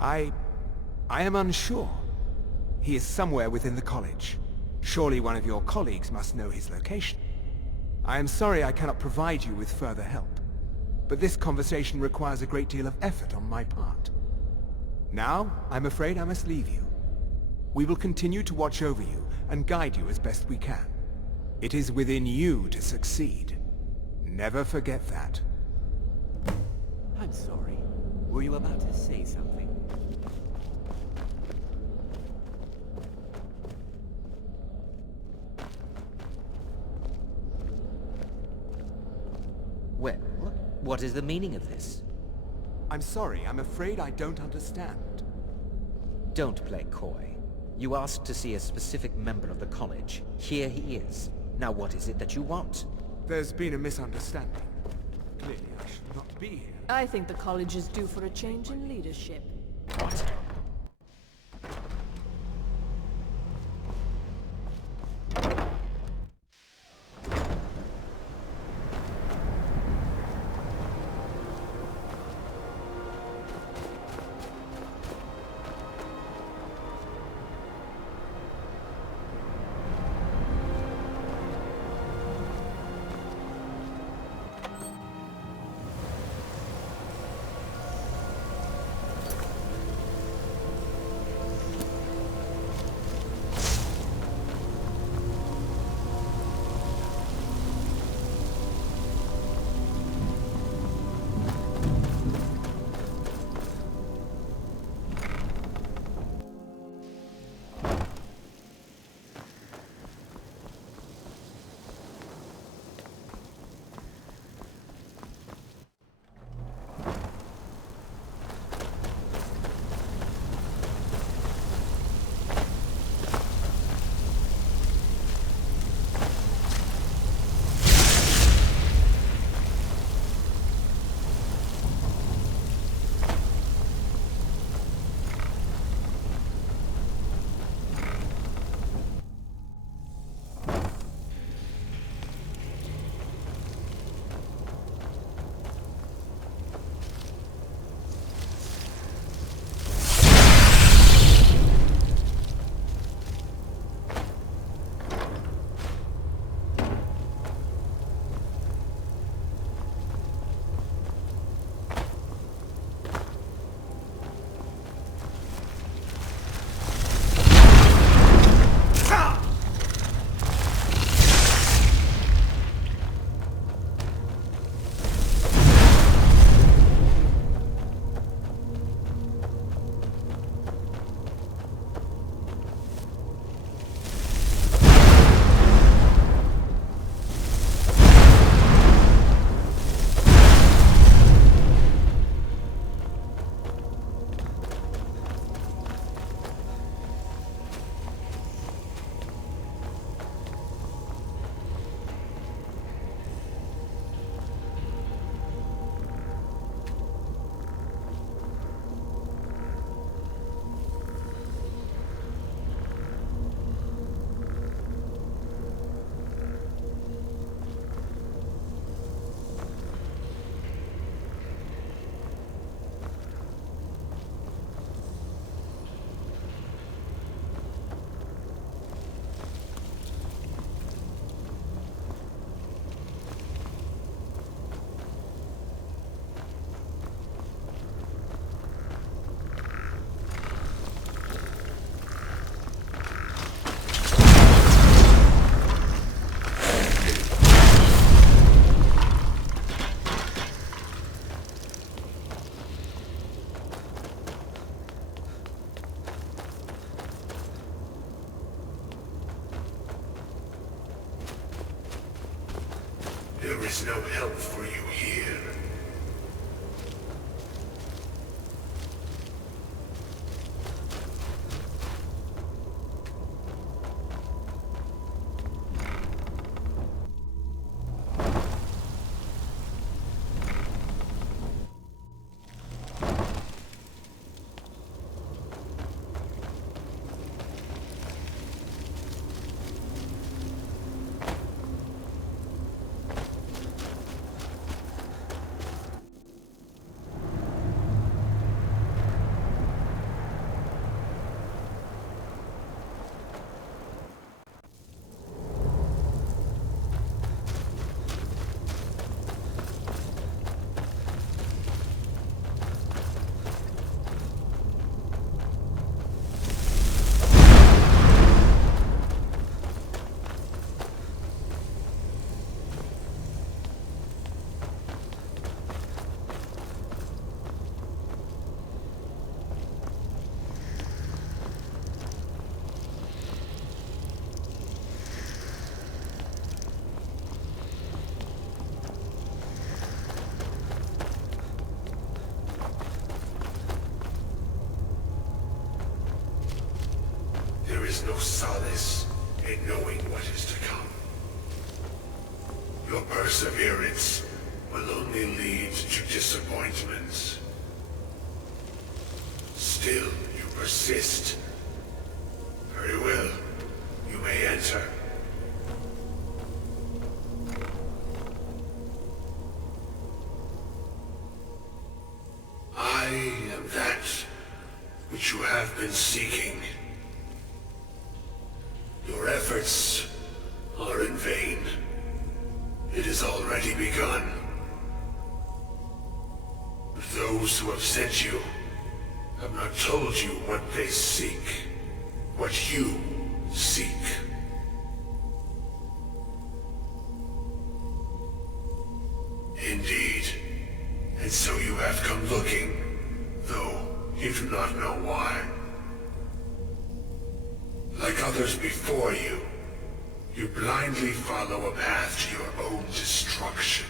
I am unsure. He is somewhere within the college. Surely one of your colleagues must know his location. I am sorry I cannot provide you with further help, but this conversation requires a great deal of effort on my part. Now, I'm afraid I must leave you. We will continue to watch over you and guide you as best we can. It is within you to succeed. Never forget that. I'm sorry. Were you about to say something? Well, what is the meaning of this? I'm sorry, I'm afraid I don't understand. Don't play coy. You asked to see a specific member of the college. Here he is. Now what is it that you want? There's been a misunderstanding. Clearly I should not be here. I think the college is due for a change in leadership. What? There is no help for you here. there is no solace in knowing what is to come. Your perseverance will only lead to disappointments. Still, you persist. Very well. You may enter. I am that which you have been seeking. Your efforts are in vain. It has already begun. But those who have sent you have not told you what they seek, what you seek. Indeed. And so you have come looking, though you do not know why. Like others before you, you blindly follow a path to your own destruction.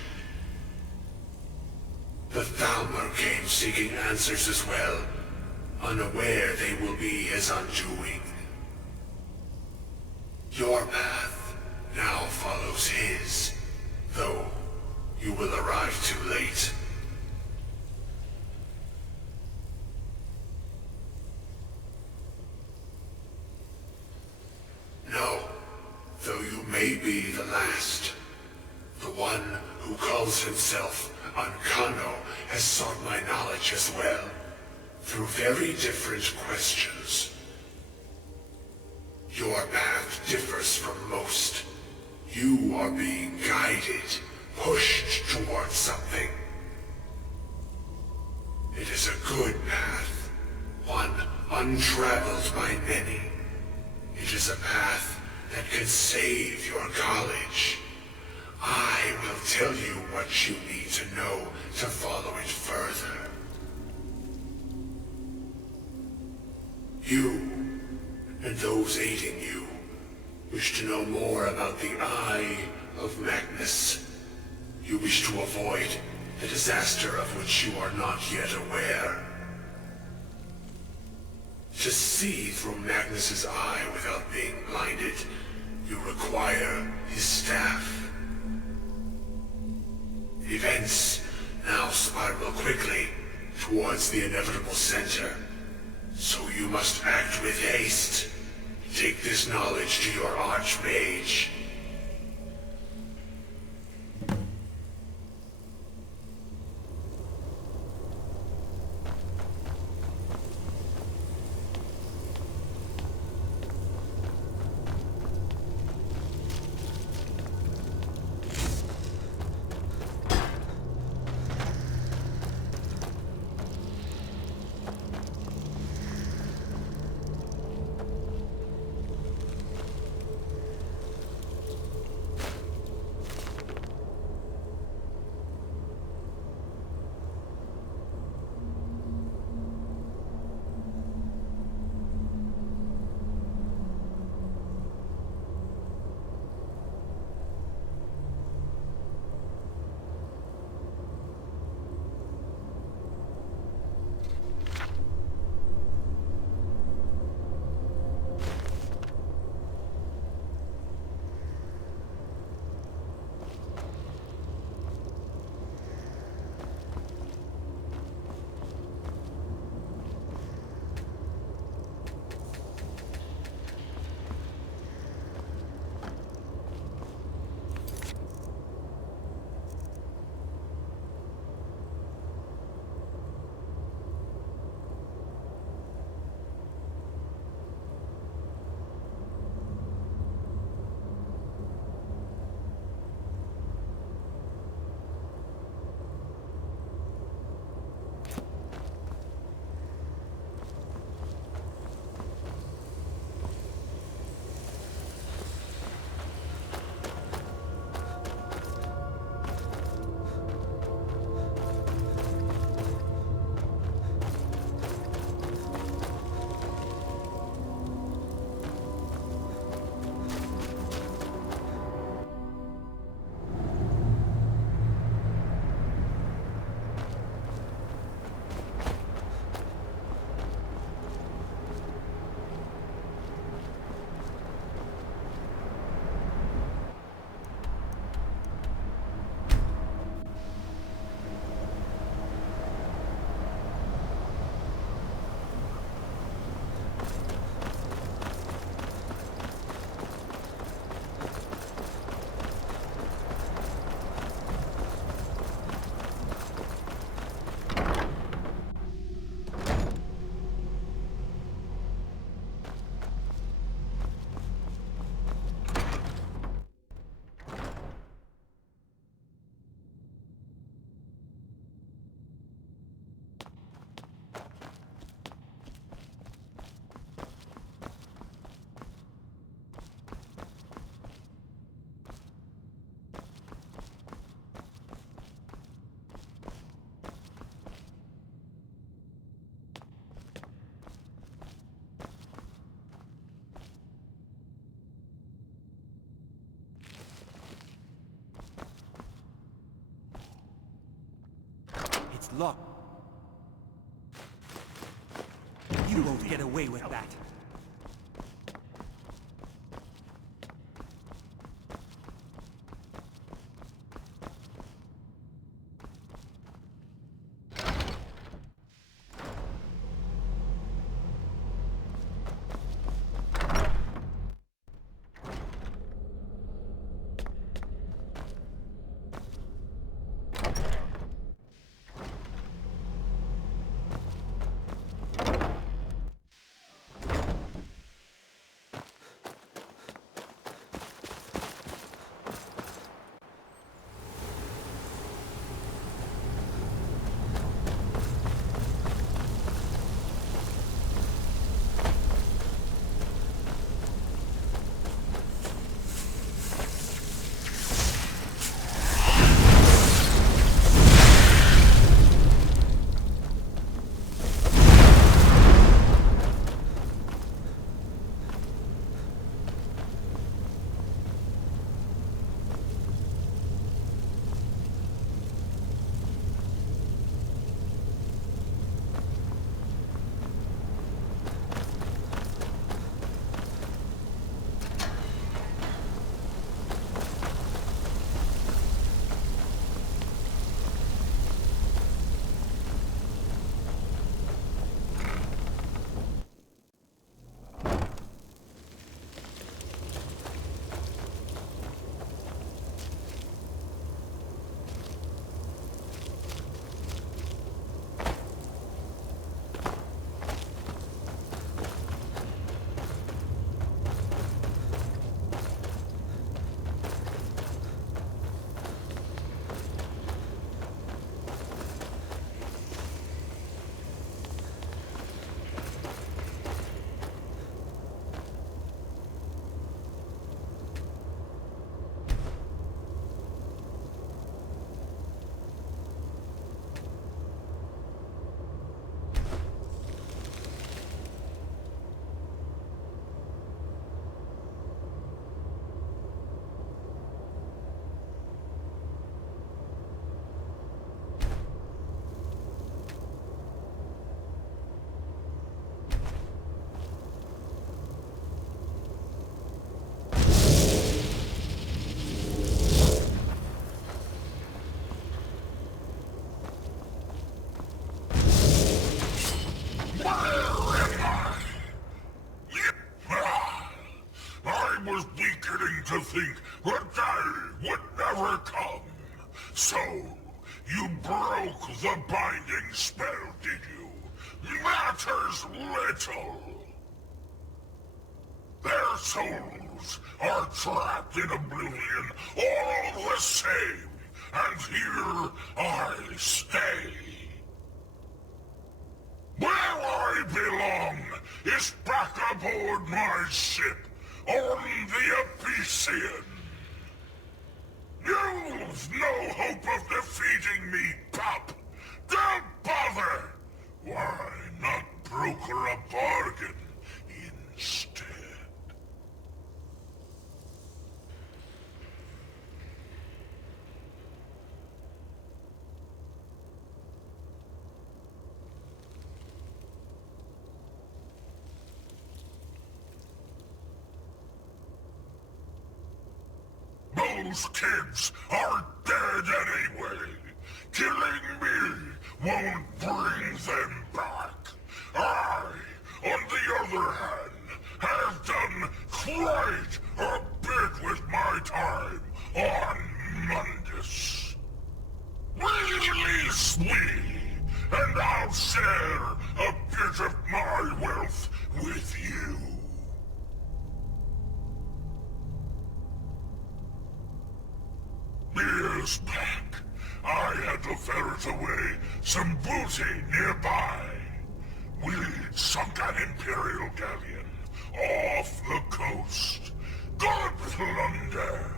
The Thalmor came seeking answers as well, unaware they will be his undoing. Your path now follows his, though you will arrive too late. No, though you may be the last. The one who calls himself Ankano has sought my knowledge as well, through very different questions. Your path differs from most. You are being guided, pushed towards something. It is a good path, one untraveled by many. It is a path that can save your college. I will tell you what you need to know to follow it further. You, and those aiding you, wish to know more about the Eye of Magnus. You wish to avoid the disaster of which you are not yet aware. To see through Magnus's eye without being blinded, you require his staff. Events now spiral quickly towards the inevitable center, so you must act with haste. Take this knowledge to your Archmage. must lock. You won't get away with that. to think the day would never come. So, you broke the binding spell, did you? Matters little. Their souls are trapped in oblivion, all the same, and here I stay. Where I belong is back aboard my ship, on the Epicene. You've no hope of defeating me, pup. Don't bother. Why not broker a bargain instead? Those kids are dead anyway. Killing me won't bring them back. I, on the other hand, have done quite a bit with my time on Mundus. Release me, and I'll share a bit of my wealth with you. Years back, I had to ferret away some booty nearby. We'd sunk an Imperial galleon off the coast. Good plunder,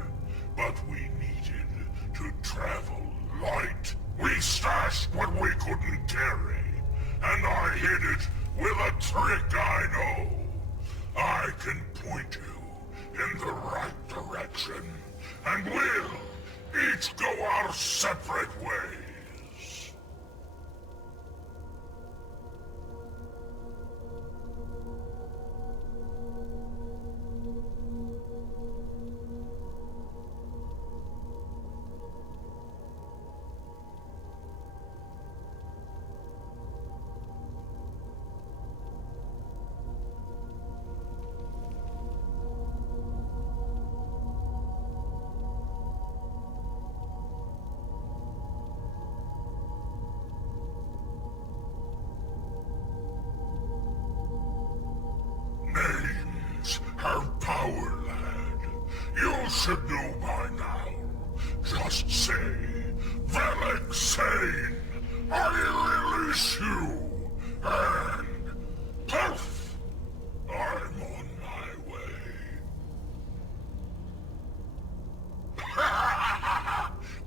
but we needed to travel light. We stashed what we couldn't carry, and I hid it with a trick I know. I can point you in the right direction, and we'll each go our separate ways. should know by now. Just say, Velek Sane, I release you, and poof, I'm on my way.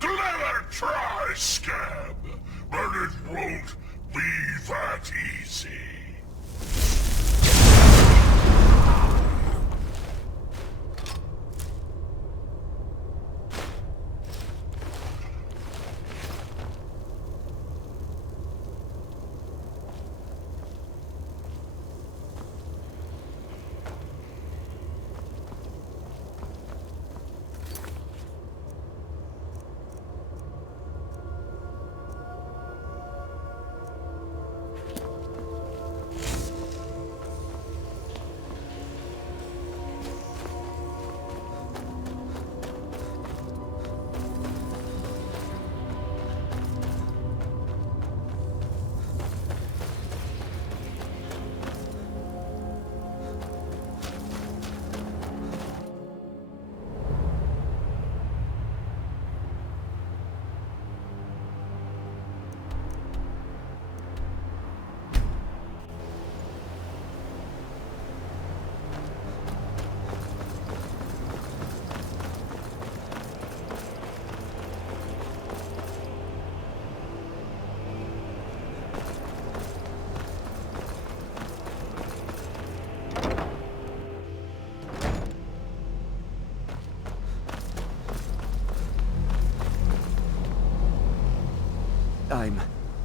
Clever try, Scab, but it won't be that easy.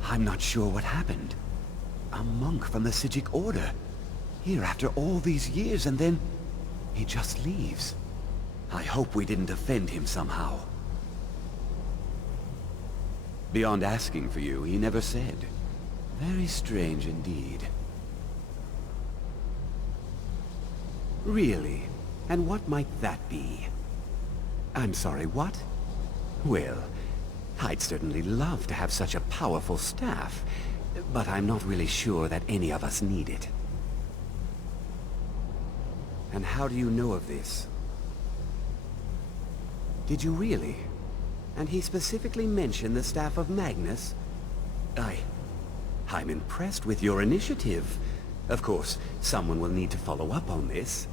I'm not sure what happened. A monk from the Sijic Order. Here after all these years, and then he just leaves. I hope we didn't offend him somehow. Beyond asking for you, he never said. Very strange indeed. Really? And what might that be? I'm sorry, what? Well, I'd certainly love to have such a powerful staff, but I'm not really sure that any of us need it. And how do you know of this? Did you really? And he specifically mentioned the staff of Magnus? I'm impressed with your initiative. Of course, someone will need to follow up on this.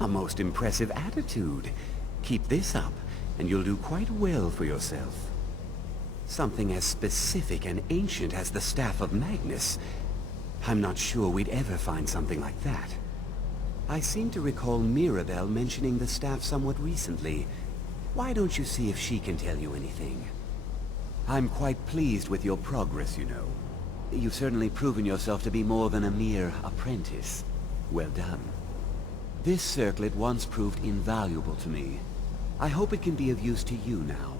A most impressive attitude. Keep this up, and you'll do quite well for yourself. Something as specific and ancient as the Staff of Magnus. I'm not sure we'd ever find something like that. I seem to recall Mirabelle mentioning the staff somewhat recently. Why don't you see if she can tell you anything? I'm quite pleased with your progress, you know. You've certainly proven yourself to be more than a mere apprentice. Well done. This circlet once proved invaluable to me. I hope it can be of use to you now.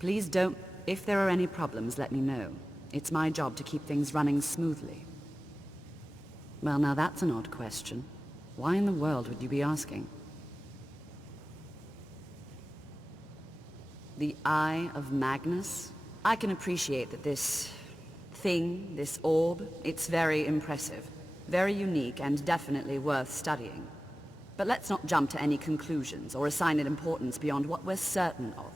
Please don't... If there are any problems, let me know. It's my job to keep things running smoothly. Well, now that's an odd question. Why in the world would you be asking? The Eye of Magnus? I can appreciate that this thing, this orb, it's very impressive. Very unique and definitely worth studying. But let's not jump to any conclusions or assign it importance beyond what we're certain of.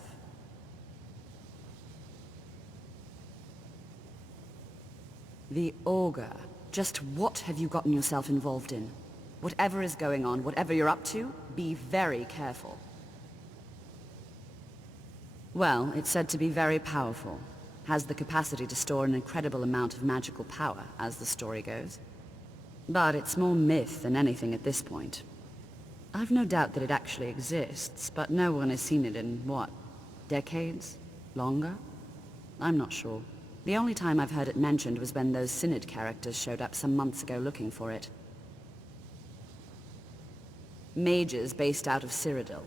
The Augur. Just what have you gotten yourself involved in? Whatever is going on, whatever you're up to, be very careful. Well, it's said to be very powerful. Has the capacity to store an incredible amount of magical power, as the story goes. But it's more myth than anything at this point. I've no doubt that it actually exists, but no one has seen it in, what, decades? Longer? I'm not sure. The only time I've heard it mentioned was when those Synod characters showed up some months ago looking for it. Mages based out of Cyrodiil.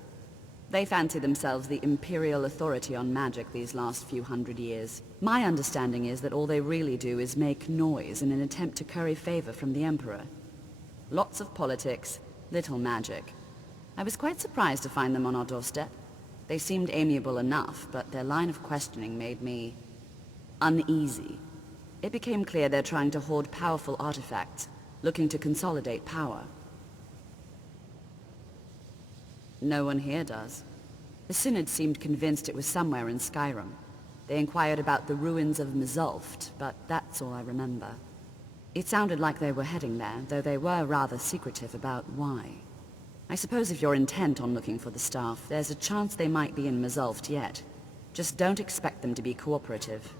They fancy themselves the imperial authority on magic these last few hundred years. My understanding is that all they really do is make noise in an attempt to curry favor from the Emperor. Lots of politics, little magic. I was quite surprised to find them on our doorstep. They seemed amiable enough, but their line of questioning made me uneasy. It became clear they're trying to hoard powerful artifacts, looking to consolidate power. No one here does. The Synod seemed convinced it was somewhere in Skyrim. They inquired about the ruins of Mzulft, but that's all I remember. It sounded like they were heading there, though they were rather secretive about why. I suppose if you're intent on looking for the staff, there's a chance they might be in Mzulft yet. Just don't expect them to be cooperative.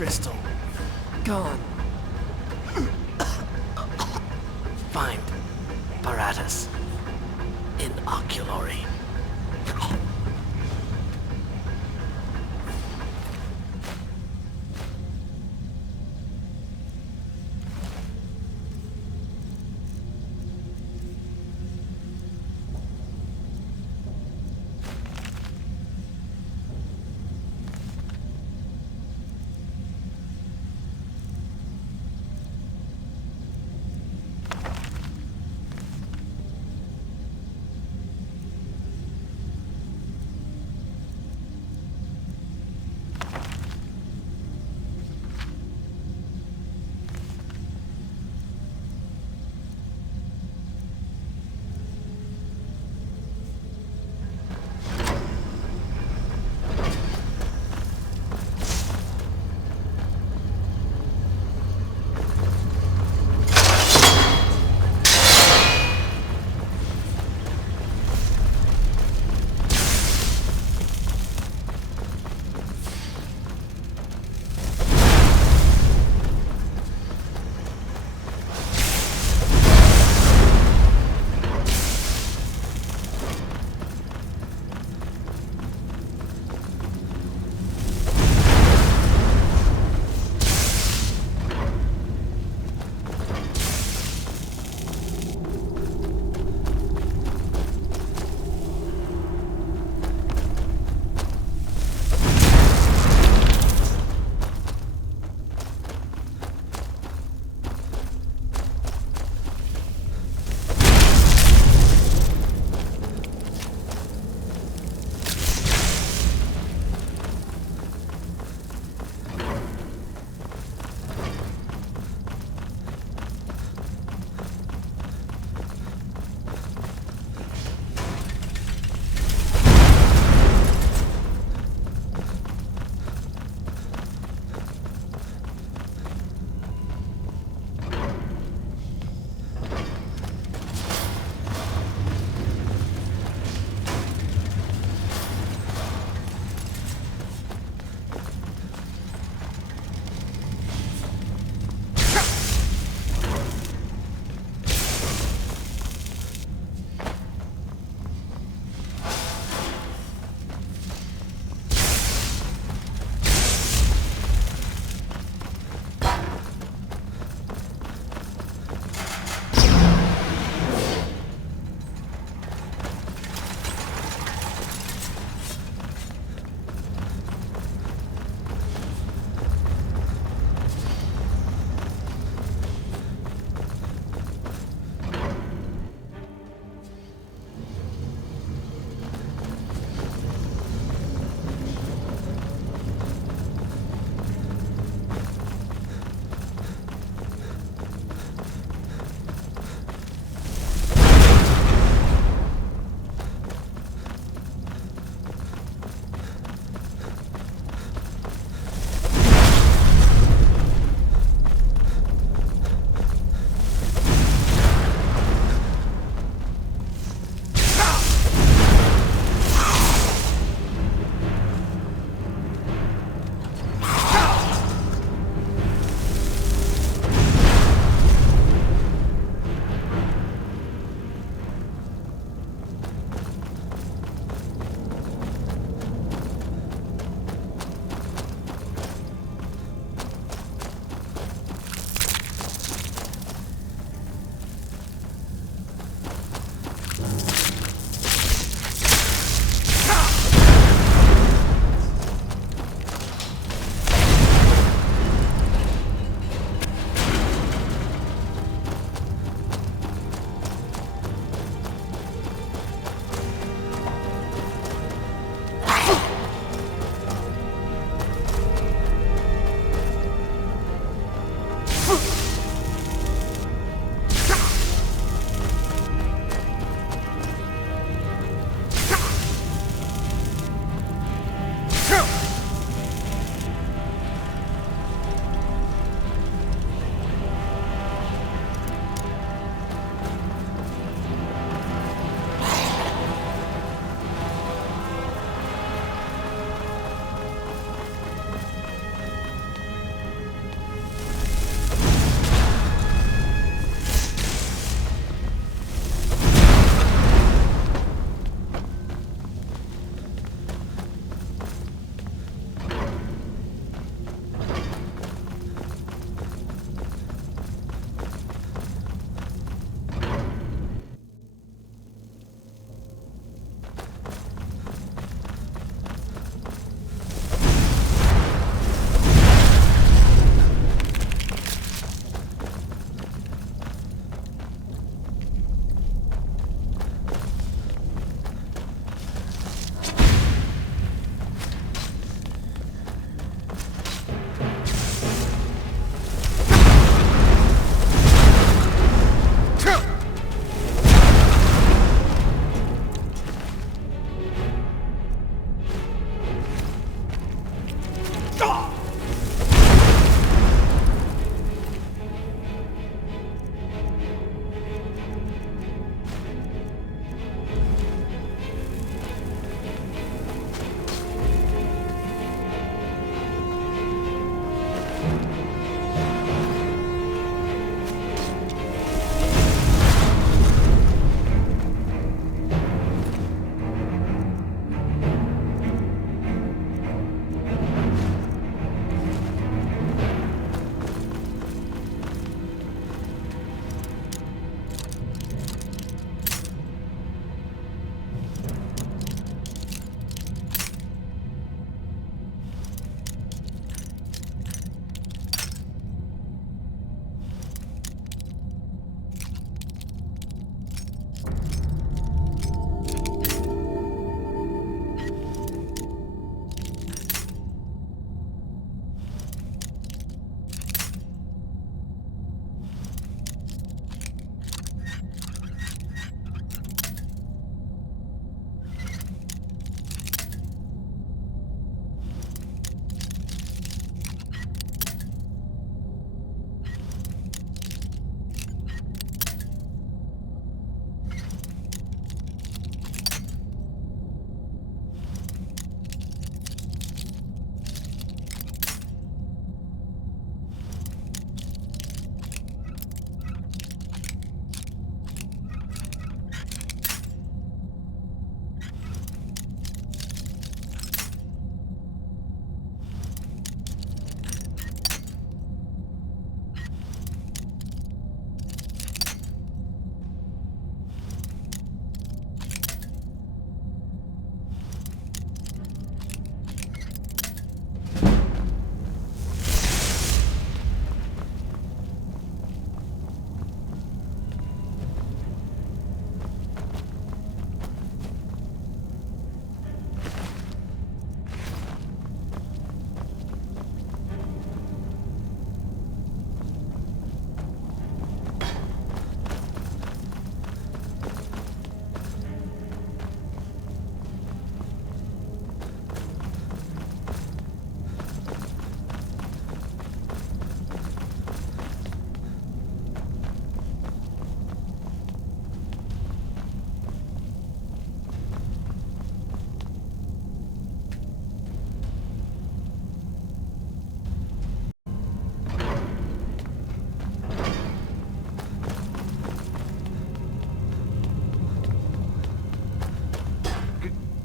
crystal. Gone. Find Paratus in Oculory.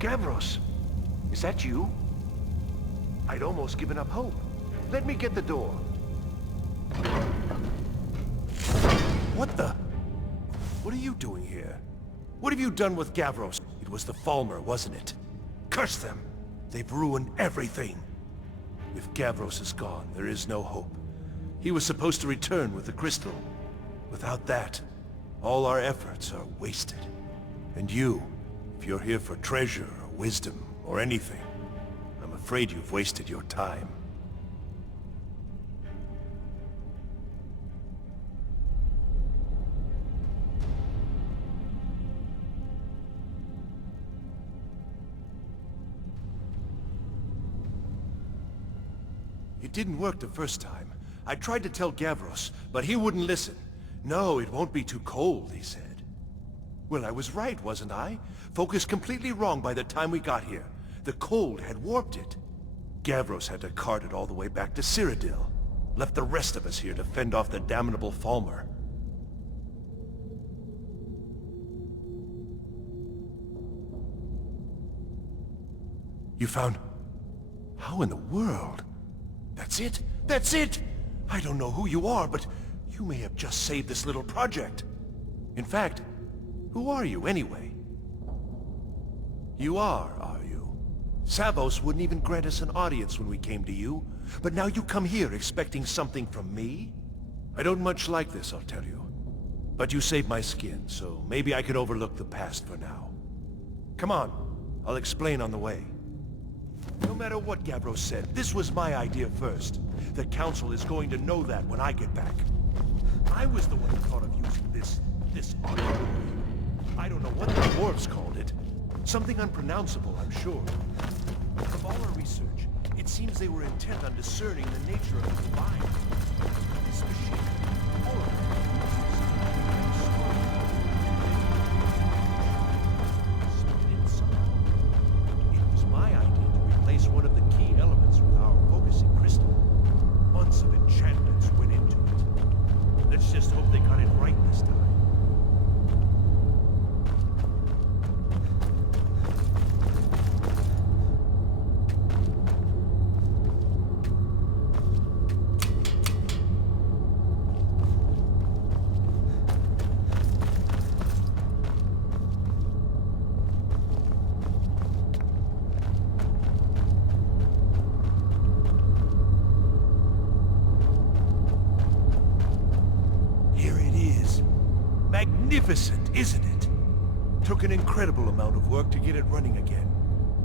Gavros, is that you? I'd almost given up hope. Let me get the door. What the? What are you doing here? What have you done with Gavros? It was the Falmer, wasn't it? Curse them! They've ruined everything. If Gavros is gone, there is no hope. He was supposed to return with the crystal. Without that, all our efforts are wasted. And you, if you're here for treasure or wisdom or anything, I'm afraid you've wasted your time. It didn't work the first time. I tried to tell Gavros, but he wouldn't listen. No, it won't be too cold, he said. Well, I was right, wasn't I? Focused completely wrong by the time we got here. The cold had warped it. Gavros had to cart it all the way back to Cyrodiil. Left the rest of us here to fend off the damnable Falmer. You found... How in the world? That's it? That's it! I don't know who you are, but you may have just saved this little project. In fact, who are you anyway? You are you? Savos wouldn't even grant us an audience when we came to you, but now you come here expecting something from me? I don't much like this, I'll tell you. But you saved my skin, so maybe I can overlook the past for now. Come on, I'll explain on the way. No matter what Gavros said, this was my idea first. The Council is going to know that when I get back. I was the one who thought of using this audio. I don't know what the dwarves called it. Something unpronounceable, I'm sure. From all our research, it's seems they were intent on discerning the nature of the divine. This machine, all of it, it was my idea to replace one of the key elements with our focusing crystal. Months of enchantments went into it. Let's just hope they got it right this time. Magnificent, isn't it? Took an incredible amount of work to get it running again.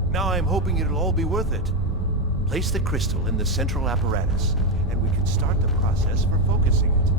Now I'm hoping it'll all be worth it. Place the crystal in the central apparatus, and we can start the process for focusing it.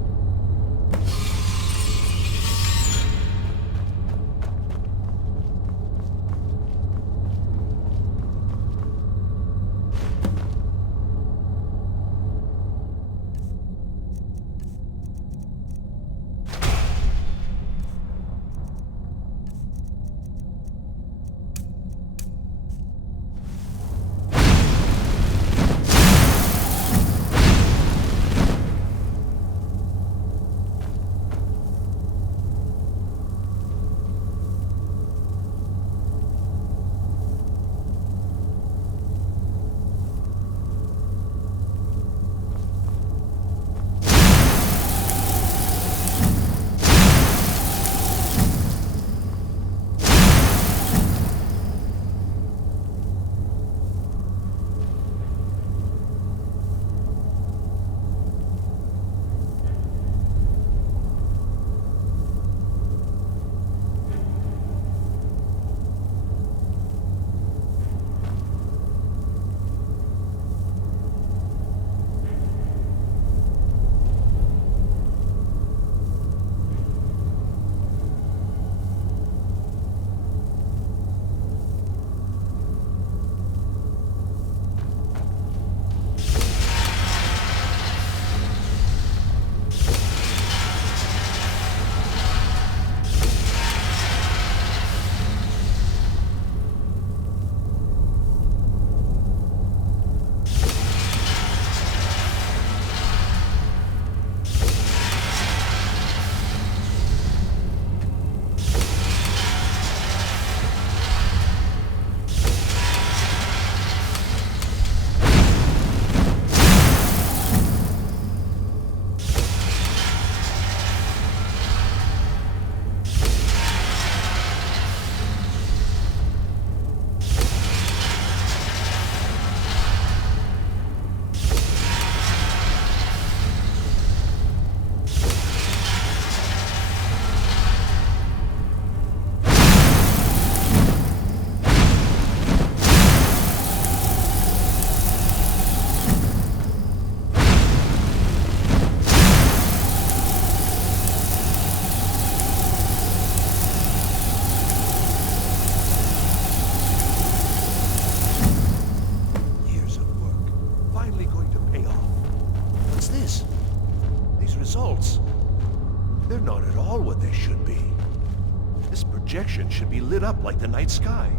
Projection should be lit up like the night sky.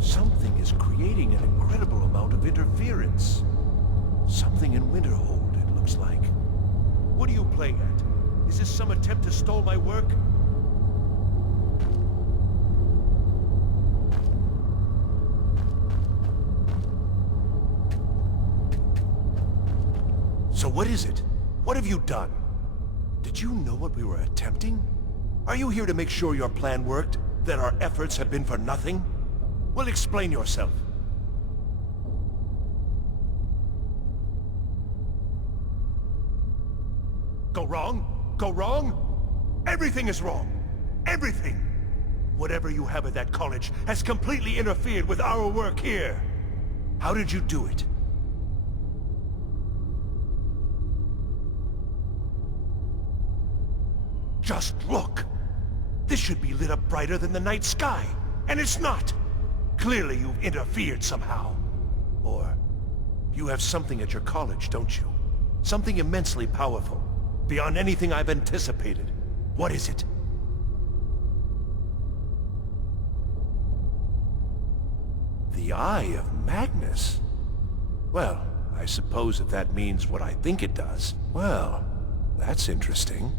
Something is creating an incredible amount of interference. Something in Winterhold, it looks like. What are you playing at? Is this some attempt to stall my work? So what is it? What have you done? Did you know what we were attempting? Are you here to make sure your plan worked? That our efforts have been for nothing? Well, explain yourself. Go wrong? Go wrong? Everything is wrong. Everything! Whatever you have at that college has completely interfered with our work here. How did you do it? Just look! This should be lit up brighter than the night sky, and it's not! Clearly you've interfered somehow. Or You have something at your college, don't you? Something immensely powerful, beyond anything I've anticipated. What is it? The Eye of Magnus? Well, I suppose if that means what I think it does, well, that's interesting.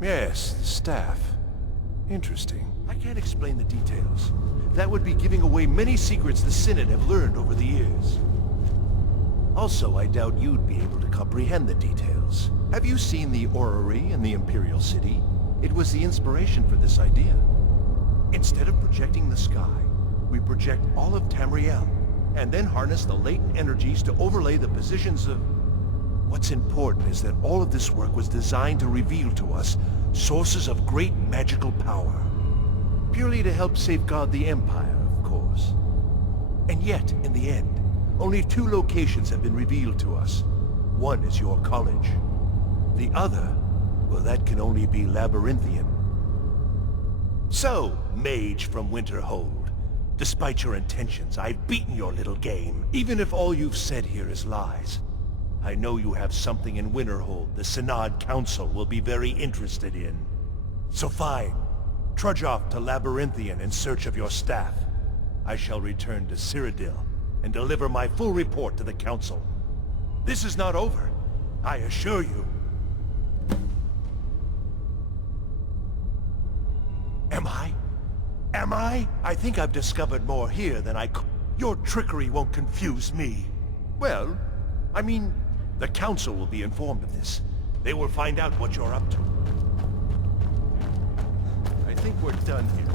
Yes, the staff. Interesting. I can't explain the details. That would be giving away many secrets the Synod have learned over the years. Also, I doubt you'd be able to comprehend the details. Have you seen the orrery in the Imperial City? It was the inspiration for this idea. Instead of projecting the sky, we project all of Tamriel, and then harness the latent energies to overlay the positions of... What's important is that all of this work was designed to reveal to us sources of great magical power. Purely to help safeguard the Empire, of course. And yet, in the end, only 2 locations have been revealed to us. One is your college. The other, well, that can only be Labyrinthian. So, mage from Winterhold, despite your intentions, I've beaten your little game. Even if all you've said here is lies, I know you have something in Winterhold the Synod Council will be very interested in. So fine, trudge off to Labyrinthian in search of your staff. I shall return to Cyrodiil and deliver my full report to the Council. This is not over, I assure you. Am I? I think I've discovered more here than I could. Your trickery won't confuse me. Well, I mean, the Council will be informed of this. They will find out what you're up to. I think we're done here.